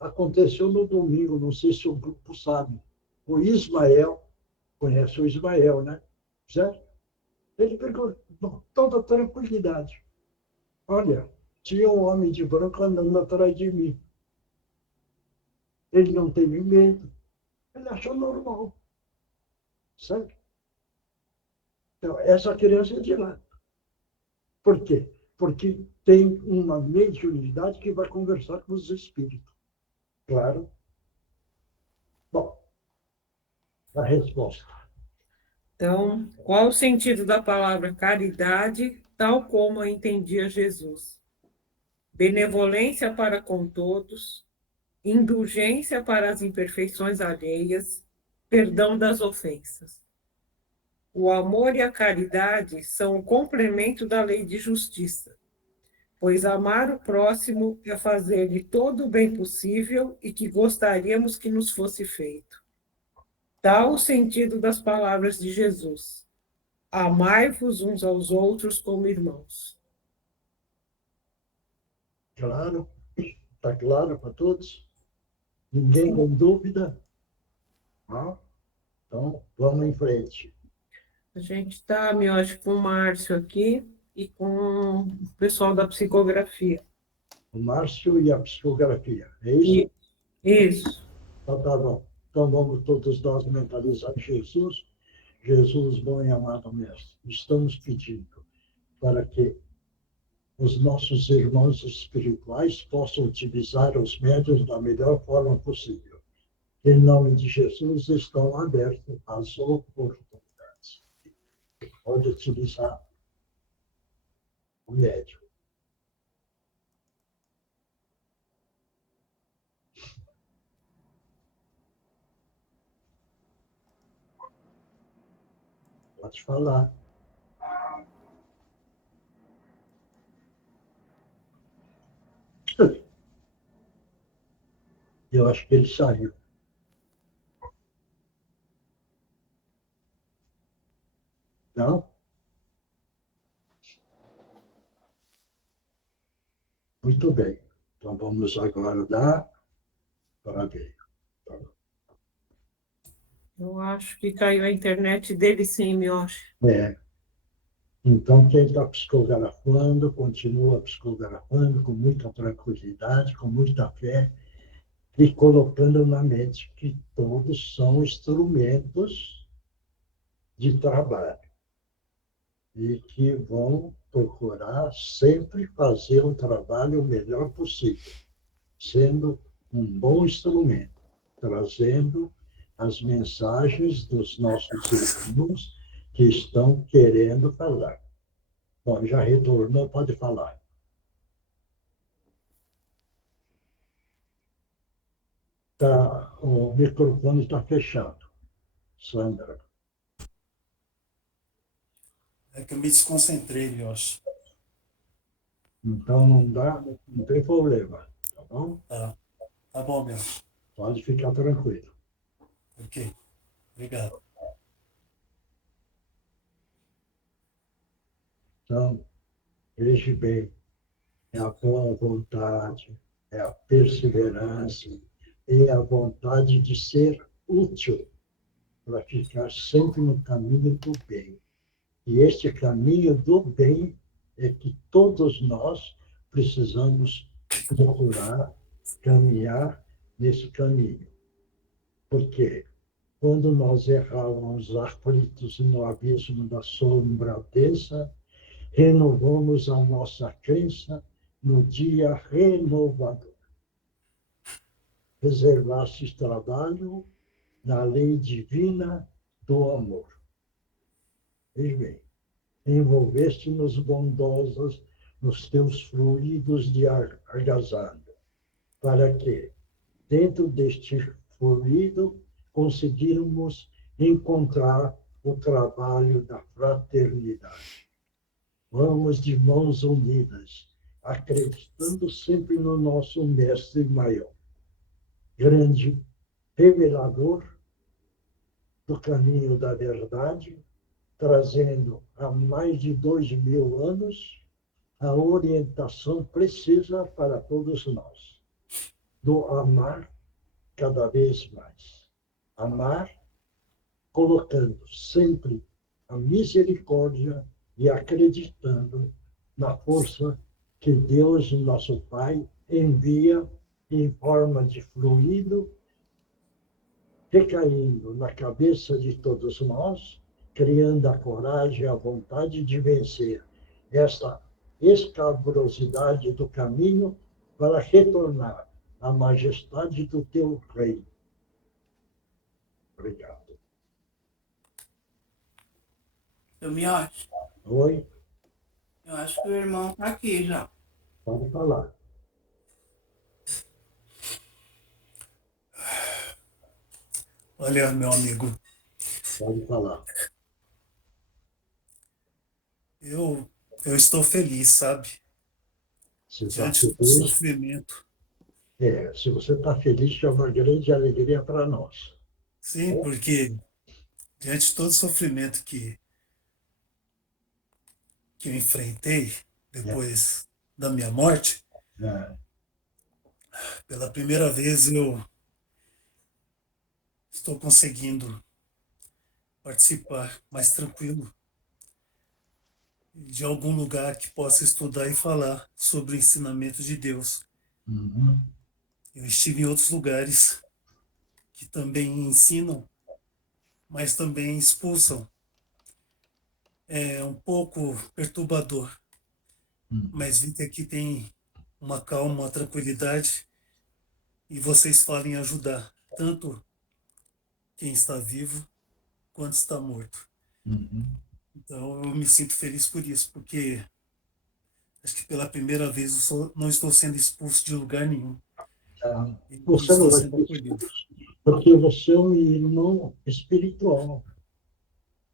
Aconteceu no domingo, não sei se o grupo sabe, o Ismael, conhece o Ismael, né? Certo? Ele pegou toda tranquilidade. Olha, tinha um homem de branco andando atrás de mim. Ele não teve medo. Ele achou normal. Certo? Então, essa criança é de lá. Por quê? Porque tem uma mediunidade que vai conversar com os espíritos. Claro. Bom, a resposta. Então, qual o sentido da palavra caridade, tal como a entendia Jesus? Benevolência para com todos, indulgência para as imperfeições alheias, perdão das ofensas. O amor e a caridade são o complemento da lei de justiça, pois amar o próximo é fazer-lhe todo o bem possível e que gostaríamos que nos fosse feito. Tal o sentido das palavras de Jesus. Amai-vos uns aos outros como irmãos. Claro? Está claro para todos? Ninguém com dúvida? Não? Então, vamos em frente. A gente está, eu acho, com o Márcio aqui e com o pessoal da psicografia. O Márcio e a psicografia, é isso? Isso. Então, tá bom. Então, vamos todos nós mentalizar Jesus. Jesus, bom e amado mestre, estamos pedindo para que os nossos irmãos espirituais possam utilizar os médiuns da melhor forma possível. Em nome de Jesus, estão abertas as oportunidades. Pode utilizar o médium. Pode falar. Eu acho que ele saiu. Não? Muito bem. Então, vamos aguardar para ver. Eu acho que caiu a internet dele sim, Mioche. É. Então, quem está psicografando, continua psicografando com muita tranquilidade, com muita fé, e colocando na mente que todos são instrumentos de trabalho. e que vão procurar sempre fazer um trabalho o melhor possível, sendo um bom instrumento, trazendo as mensagens dos nossos irmãos que estão querendo falar. Bom, já retornou, pode falar. Tá, o microfone está fechado. Sandra. É que eu me desconcentrei, eu acho. Então não dá, não tem problema, tá bom? Tá bom, meu. Pode ficar tranquilo. Ok. Obrigado. Então, veja bem, é a boa vontade, é a perseverança, é a vontade de ser útil para ficar sempre no caminho do bem. E este caminho do bem é que todos nós precisamos procurar caminhar nesse caminho. Porque quando nós errávamos aflitos no abismo da sombra densa, renovamos a nossa crença no dia renovador. Reservastes trabalho na lei divina do amor. Veja bem, envolveste-nos bondosos nos teus fluidos de agasalho, para que, dentro deste fluido, conseguirmos encontrar o trabalho da fraternidade. Vamos de mãos unidas, acreditando sempre no nosso Mestre Maior, grande revelador do caminho da verdade, trazendo há mais de 2000 anos a orientação precisa para todos nós, do amar cada vez mais. Amar colocando sempre a misericórdia e acreditando na força que Deus, nosso Pai, envia em forma de fluido, recaindo na cabeça de todos nós, criando a coragem e a vontade de vencer esta escabrosidade do caminho para retornar à majestade do teu reino. Obrigado. Eu me acho. Oi? Eu acho que o irmão tá aqui já. Pode falar. Olha, meu amigo. Pode falar. Eu estou feliz, sabe? Você está Diante do feliz? sofrimento. Se você está feliz, é uma grande alegria para nós. Sim, porque diante de todo o sofrimento que eu enfrentei depois da minha morte, pela primeira vez eu estou conseguindo participar mais tranquilo de algum lugar que possa estudar e falar sobre o ensinamento de Deus. Uhum. Eu estive em outros lugares que também ensinam, mas também expulsam. É um pouco perturbador, mas vi que aqui tem uma calma, uma tranquilidade, e vocês falam em ajudar tanto quem está vivo quanto está morto. Uhum. Então eu me sinto feliz por isso, porque acho que pela primeira vez não estou sendo expulso de lugar nenhum. Você não vai ser expulso, porque você é um irmão espiritual.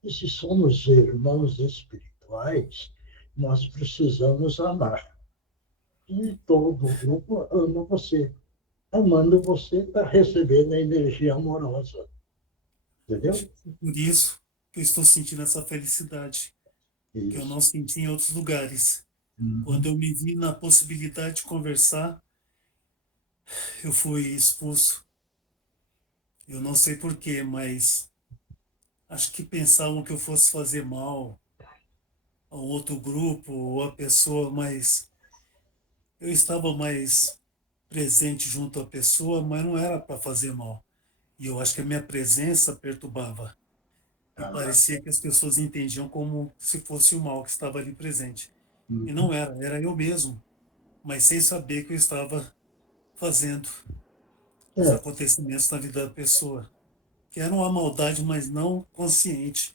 E se somos irmãos espirituais, nós precisamos amar. E todo o grupo ama você. Amando você para receber a energia amorosa. Entendeu? Por isso que eu estou sentindo essa felicidade, que eu não senti em outros lugares. Quando eu me vi na possibilidade de conversar, eu fui expulso. Eu não sei porquê, mas acho que pensavam que eu fosse fazer mal a um outro grupo ou a pessoa, mas eu estava mais presente junto à pessoa, mas não era para fazer mal. E eu acho que a minha presença perturbava. Parecia que as pessoas entendiam como se fosse o mal que estava ali presente. E não era, era eu mesmo, mas sem saber que eu estava fazendo os acontecimentos na vida da pessoa. Que era uma maldade, mas não consciente.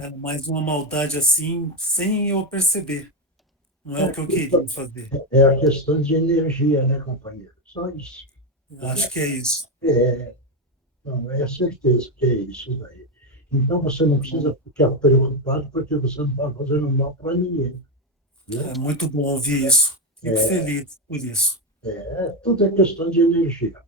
Era mais uma maldade assim, sem eu perceber. Não é o que eu queria fazer. É a questão de energia, né, companheiro? Só isso. Acho que é isso. Não, é certeza que é isso daí. Então você não precisa ficar preocupado porque você não está fazendo mal para ninguém. Né? É muito bom ouvir isso. Fico feliz por isso. Tudo é questão de energia.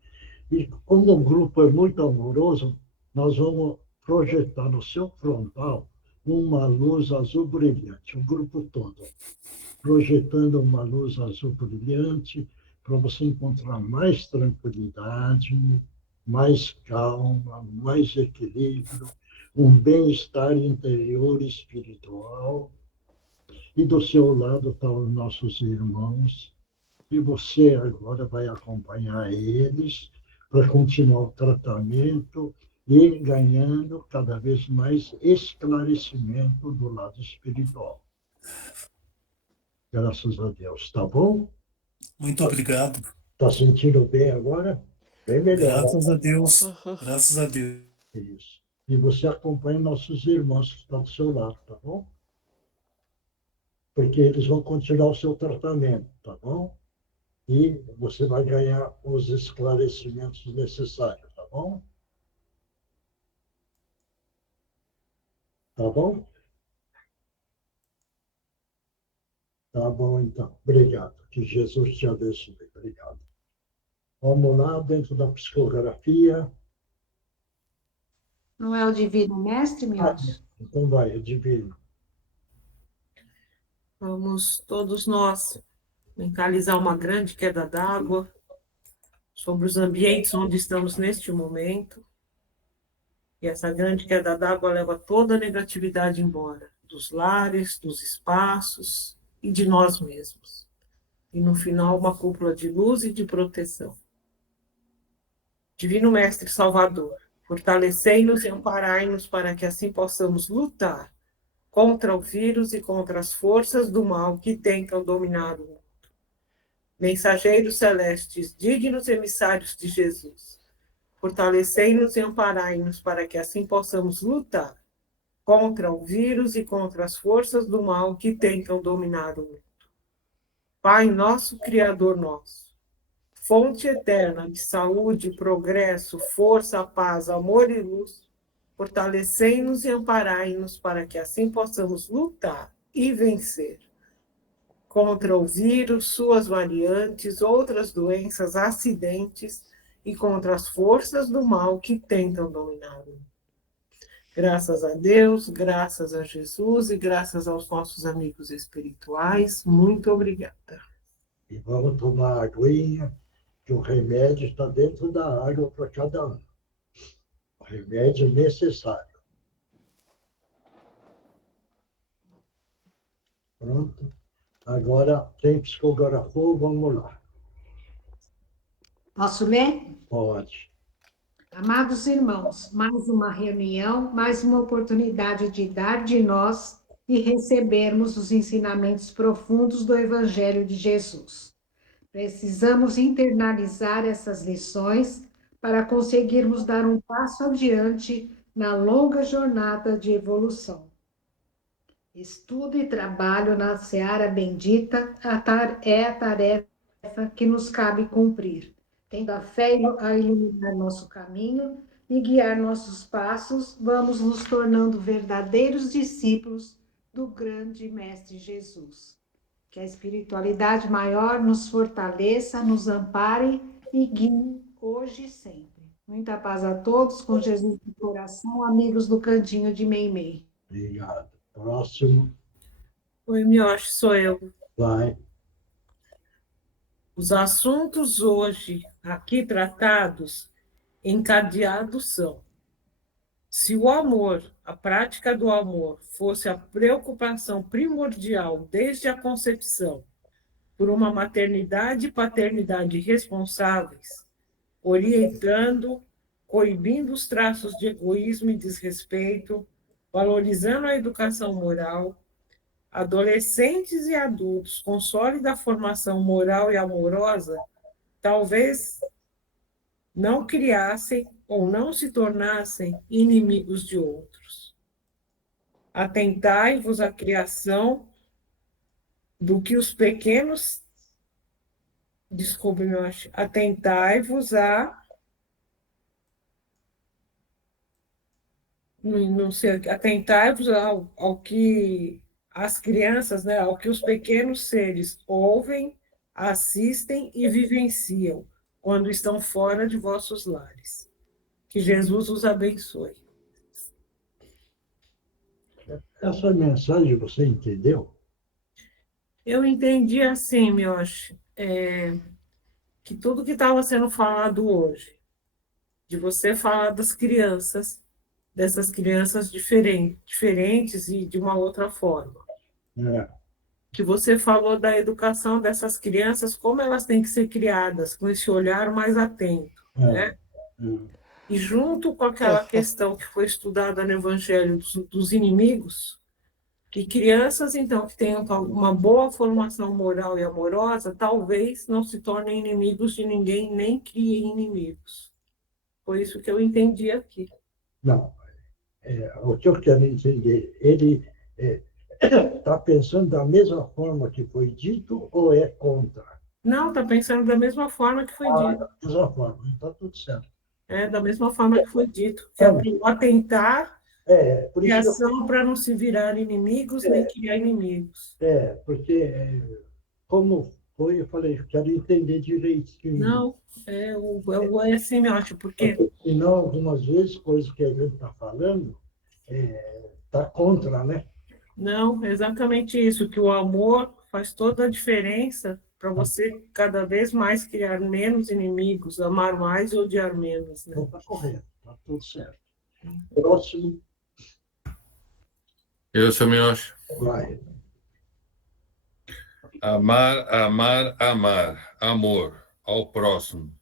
E quando um grupo é muito amoroso, nós vamos projetar no seu frontal uma luz azul brilhante, o grupo todo, projetando uma luz azul brilhante para você encontrar mais tranquilidade, mais calma, mais equilíbrio, um bem-estar interior e espiritual. E do seu lado estão os nossos irmãos, e você agora vai acompanhar eles para continuar o tratamento e ganhando cada vez mais esclarecimento do lado espiritual. Graças a Deus, tá bom? Muito obrigado. Está sentindo bem agora? Bem melhor. Graças a Deus. Graças a Deus. Isso. E você acompanha nossos irmãos que estão do seu lado, tá bom? Porque eles vão continuar o seu tratamento, tá bom? E você vai ganhar os esclarecimentos necessários, tá bom? Tá bom? Tá bom, então. Obrigado. Que Jesus te abençoe. Obrigado. Vamos lá, dentro da psicografia. Não é o Divino Mestre, Miotti? Então vai, é divino. Vamos todos nós mentalizar uma grande queda d'água sobre os ambientes onde estamos neste momento. E essa grande queda d'água leva toda a negatividade embora, dos lares, dos espaços e de nós mesmos. E no final, uma cúpula de luz e de proteção. Divino Mestre Salvador, fortalecei-nos e amparai-nos para que assim possamos lutar contra o vírus e contra as forças do mal que tentam dominar o mundo. Mensageiros celestes, dignos emissários de Jesus, fortalecei-nos e amparai-nos para que assim possamos lutar contra o vírus e contra as forças do mal que tentam dominar o mundo. Pai nosso, Criador nosso, fonte eterna de saúde, progresso, força, paz, amor e luz, fortalecei-nos e amparai-nos para que assim possamos lutar e vencer contra o vírus, suas variantes, outras doenças, acidentes e contra as forças do mal que tentam dominar o mundo. Graças a Deus, graças a Jesus e graças aos nossos amigos espirituais, muito obrigada. E vamos tomar aguinha, que o remédio está dentro da água para cada um. O remédio necessário. Pronto. Agora, quem psicografou, vamos lá. Posso ler? Pode. Amados irmãos, mais uma reunião, mais uma oportunidade de dar de nós e recebermos os ensinamentos profundos do Evangelho de Jesus. Precisamos internalizar essas lições para conseguirmos dar um passo adiante na longa jornada de evolução. Estudo e trabalho na seara bendita é a tarefa que nos cabe cumprir, tendo a fé a iluminar nosso caminho e guiar nossos passos, vamos nos tornando verdadeiros discípulos do grande Mestre Jesus. Que a espiritualidade maior nos fortaleça, nos ampare e guie hoje e sempre. Muita paz a todos, com Jesus no coração, amigos do Cantinho de Meimei. Obrigado. Próximo. Oi, Mioshi, sou eu. Vai. Os assuntos hoje aqui tratados, encadeados são: se o amor, a prática do amor, fosse a preocupação primordial desde a concepção, por uma maternidade e paternidade responsáveis, orientando, coibindo os traços de egoísmo e desrespeito, valorizando a educação moral, adolescentes e adultos com sólida formação moral e amorosa, talvez não criassem ou não se tornassem inimigos de outros. Atentai-vos à criação do que os pequenos... Desculpe, eu acho. Atentai-vos a... Não sei, atentai-vos ao que as crianças, né, ao que os pequenos seres ouvem, assistem e vivenciam quando estão fora de vossos lares. Que Jesus os abençoe. Essa mensagem você entendeu? Eu entendi assim, Mioche, que tudo que estava sendo falado hoje, de você falar das crianças, dessas crianças diferentes e de uma outra forma. Que você falou da educação dessas crianças, como elas têm que ser criadas, com esse olhar mais atento, né? E junto com aquela questão que foi estudada no Evangelho dos inimigos, que crianças, então, que tenham uma boa formação moral e amorosa, talvez não se tornem inimigos de ninguém, nem criem inimigos. Foi isso que eu entendi aqui. Não. O que eu quero entender, ele está pensando da mesma forma que foi dito ou é contra? Não, está pensando da mesma forma que foi dito. Da mesma forma, está tudo certo. Da mesma forma que foi dito. Que é atentar criação para não se virar inimigos nem criar inimigos. Porque como foi, eu falei, eu quero entender direitinho. Não, é assim, eu acho, porque... Senão, algumas vezes, coisas que a gente está falando, está contra, né? Não, é exatamente isso, que o amor faz toda a diferença para você cada vez mais criar menos inimigos, amar mais e odiar menos. Né? Então, está correto, está tudo certo. Próximo. Eu, seu Mioche. Vai. Amar, amar, amar. Amor ao próximo.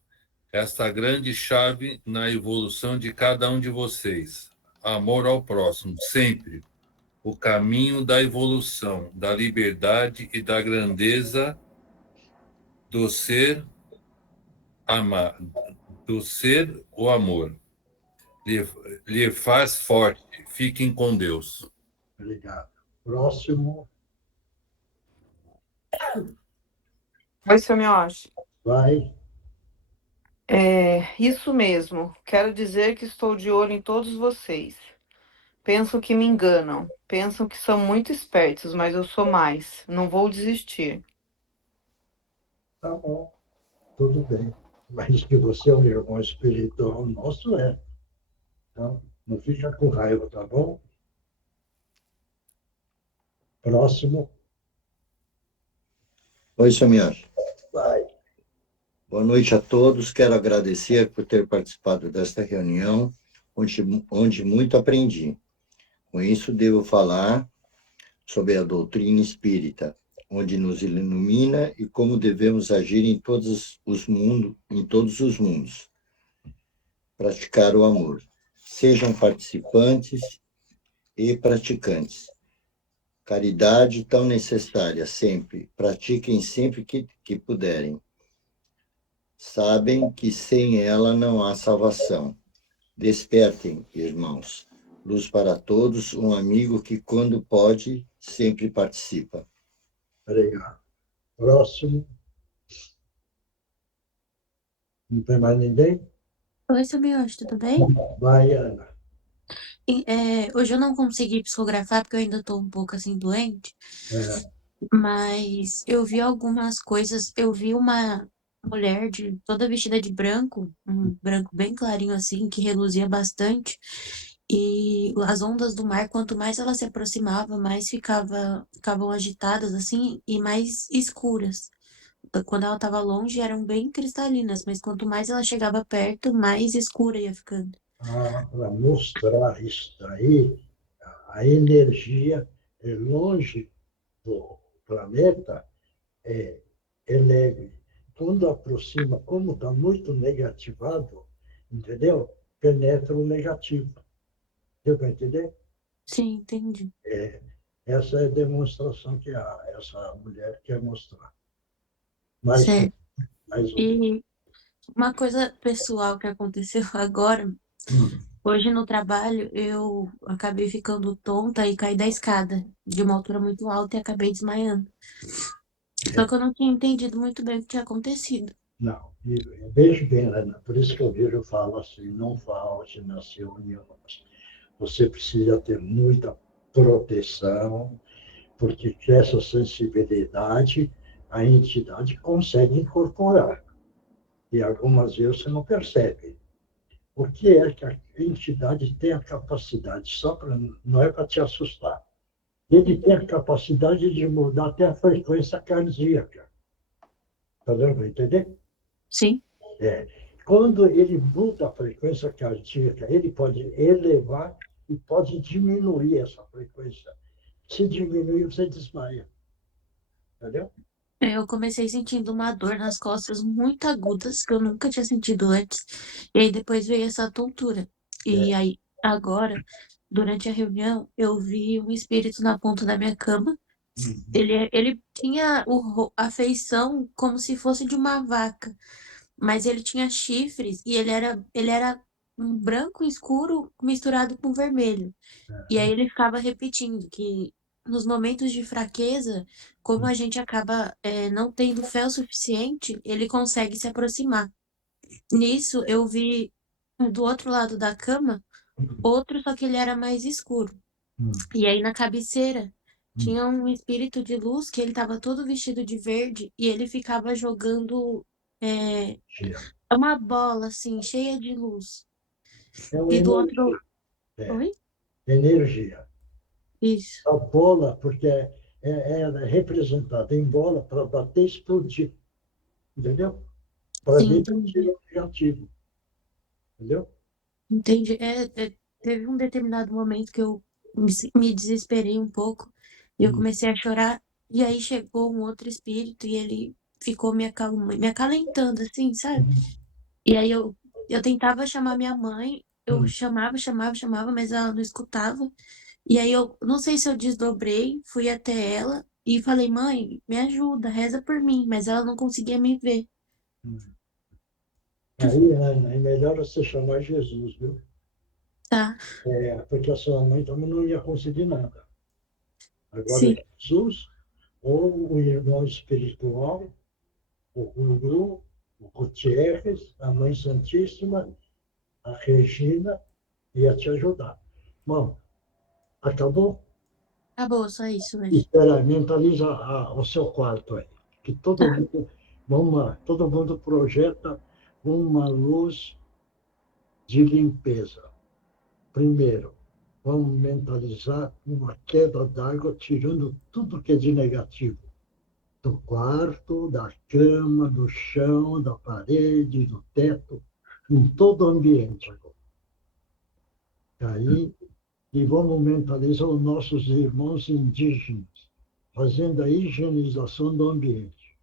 Esta grande chave na evolução de cada um de vocês. Amor ao próximo, sempre. O caminho da evolução, da liberdade e da grandeza do ser amar, do ser o amor. Lhe faz forte. Fiquem com Deus. Obrigado. Próximo. Oi, seu Mioche. Vai. Isso mesmo. Quero dizer que estou de olho em todos vocês. Pensam que me enganam. Pensam que são muito espertos, mas eu sou mais. Não vou desistir. Tá bom. Tudo bem. Mas que você é um irmão espiritual nosso, Então, não fica com raiva, tá bom? Próximo. Oi, seu Mioche. Vai. Boa noite a todos. Quero agradecer por ter participado desta reunião, onde muito aprendi. Com isso, devo falar sobre a doutrina espírita, onde nos ilumina e como devemos agir em todos os mundos. Praticar o amor. Sejam participantes e praticantes. Caridade tão necessária sempre. Pratiquem sempre que puderem. Sabem que sem ela não há salvação. Despertem, irmãos. Luz para todos, um amigo que, quando pode, sempre participa. Obrigado. Próximo. Não tem mais ninguém? Oi, seu Mioche, tudo bem? Vai, Ana. Hoje eu não consegui psicografar porque eu ainda estou um pouco assim doente, mas eu vi algumas coisas. Eu vi uma mulher toda vestida de branco, um branco bem clarinho assim, que reluzia bastante. E as ondas do mar, quanto mais ela se aproximava, mais ficavam agitadas assim e mais escuras. Quando ela estava longe, eram bem cristalinas, mas quanto mais ela chegava perto, mais escura ia ficando. Para mostrar isso daí, a energia longe do planeta é leve. Quando aproxima, como está muito negativado, entendeu? penetra o negativo. Deu para entender? Sim, entendi. Essa é a demonstração que essa mulher quer mostrar. Mas, Certo. mas E uma coisa pessoal que aconteceu agora, hoje no trabalho eu acabei ficando tonta e caí da escada de uma altura muito alta e acabei desmaiando. Só que eu não tinha entendido muito bem o que tinha acontecido. não, veja bem, Ana, por isso que eu falo assim, não falte nas reuniões. Você precisa ter muita proteção, porque essa sensibilidade a entidade consegue incorporar. E algumas vezes você não percebe. O que é que a entidade tem a capacidade, não é para te assustar. Ele tem a capacidade de mudar até a frequência cardíaca. Está dando para entender? Sim. Quando ele muda a frequência cardíaca, ele pode elevar e pode diminuir essa frequência. Se diminuir, você desmaia. Entendeu? Eu comecei sentindo uma dor nas costas muito agudas, que eu nunca tinha sentido antes. E aí depois veio essa tontura. E aí, agora, durante a reunião, eu vi um espírito na ponta da minha cama. Ele tinha a feição como se fosse de uma vaca, mas ele tinha chifres e ele era um branco escuro misturado com vermelho. E aí ele ficava repetindo que nos momentos de fraqueza, como a gente acaba não tendo fé o suficiente, ele consegue se aproximar. Nisso, eu vi do outro lado da cama outro, só que ele era mais escuro. E aí na cabeceira tinha um espírito de luz que ele estava todo vestido de verde e ele ficava jogando uma bola assim, cheia de luz. É uma E do outro. energia. Oi? Energia. Isso. A bola, porque ela é representada em bola para bater e explodir. Entendeu? Para Sim, demitir o negativo. Entendeu? entendi. Teve um determinado momento que eu me desesperei um pouco e eu comecei a chorar. E aí chegou um outro espírito e ele ficou me acalentando, assim, sabe? E aí eu tentava chamar minha mãe, eu chamava, mas ela não escutava. E aí eu não sei se eu desdobrei, fui até ela e falei, mãe, me ajuda, reza por mim, mas ela não conseguia me ver. Aí, Ana, é melhor você chamar Jesus, viu? Tá, Porque a sua mãe também não ia conseguir nada. Agora, sim. Jesus, ou o irmão espiritual, o Guru, o Gutierrez, a Mãe Santíssima, a Regina, ia te ajudar. Bom, acabou? Acabou, só isso mesmo. Espera, mentaliza o seu quarto aí. Que todo mundo, vamos lá, todo mundo projeta uma luz de limpeza. Primeiro, vamos mentalizar uma queda d'água, tirando tudo que é de negativo. Do quarto, da cama, do chão, da parede, do teto, em todo o ambiente. Aí, e vamos mentalizar os nossos irmãos indígenas, fazendo a higienização do ambiente,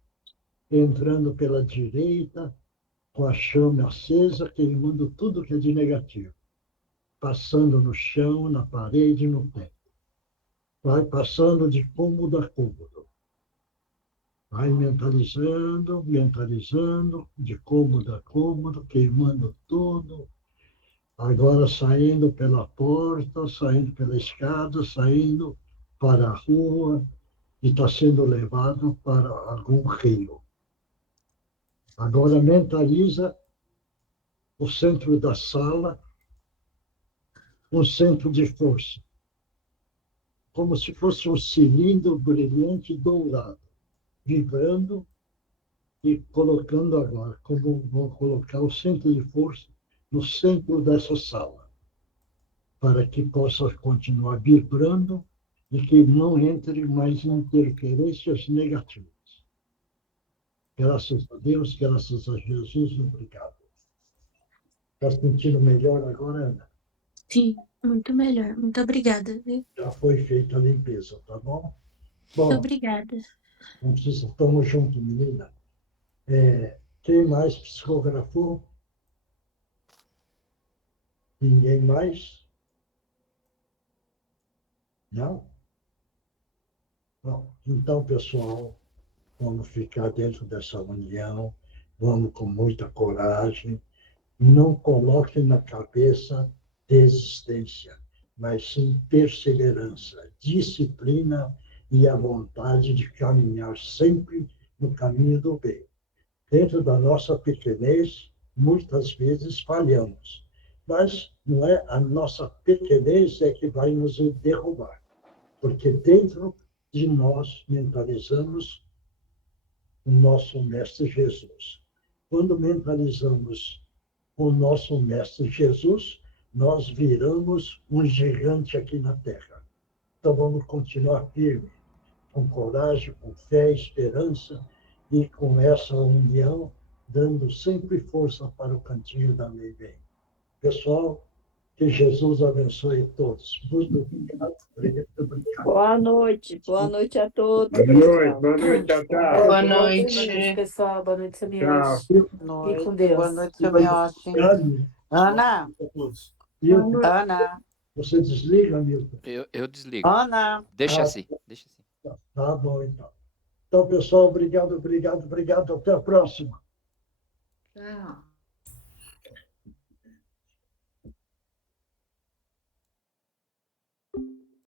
entrando pela direita, com a chama acesa, queimando tudo que é de negativo, passando no chão, na parede, no teto. Vai passando de cômodo a cômodo. Vai mentalizando, de cômodo a cômodo, queimando tudo. Agora saindo pela porta, saindo pela escada, saindo para a rua e está sendo levado para algum rio. Agora mentaliza o centro da sala, um centro de força, como se fosse um cilindro brilhante dourado, vibrando e colocando agora, como vou colocar o centro de força no centro dessa sala, para que possa continuar vibrando e que não entre mais interferências negativas. Graças a Deus, graças a Jesus, obrigado. Está sentindo melhor agora, Ana? Sim, muito melhor. Muito obrigada, viu? Já foi feita a limpeza, tá bom? Muito Bom, obrigada. não precisa, estamos juntos, menina. Quem mais psicografou? Ninguém mais? Não? Bom, então, pessoal, vamos ficar dentro dessa união, vamos com muita coragem. Não coloque na cabeça desistência, mas sim perseverança, disciplina e a vontade de caminhar sempre no caminho do bem. Dentro da nossa pequenez, muitas vezes falhamos, mas não é a nossa pequenez é que vai nos derrubar, porque dentro de nós mentalizamos o nosso Mestre Jesus. Quando mentalizamos o nosso Mestre Jesus, nós viramos um gigante aqui na Terra. Então vamos continuar firme, com coragem, com fé, esperança e com essa união, dando sempre força para o cantinho da lei bem. Pessoal, que Jesus abençoe todos. Muito obrigado. Obrigado. Boa noite a todos. Boa noite, tchau, tchau. Boa noite. Pessoal. Boa noite, Tchau. Samioche. Fique com Deus. Boa noite, Samioche. Ana, Milton, Ana, você desliga, Milton? Eu desligo. Ana. Deixa assim. Deixa assim. Tá bom, então. Então, pessoal, obrigado. Até a próxima. Tchau.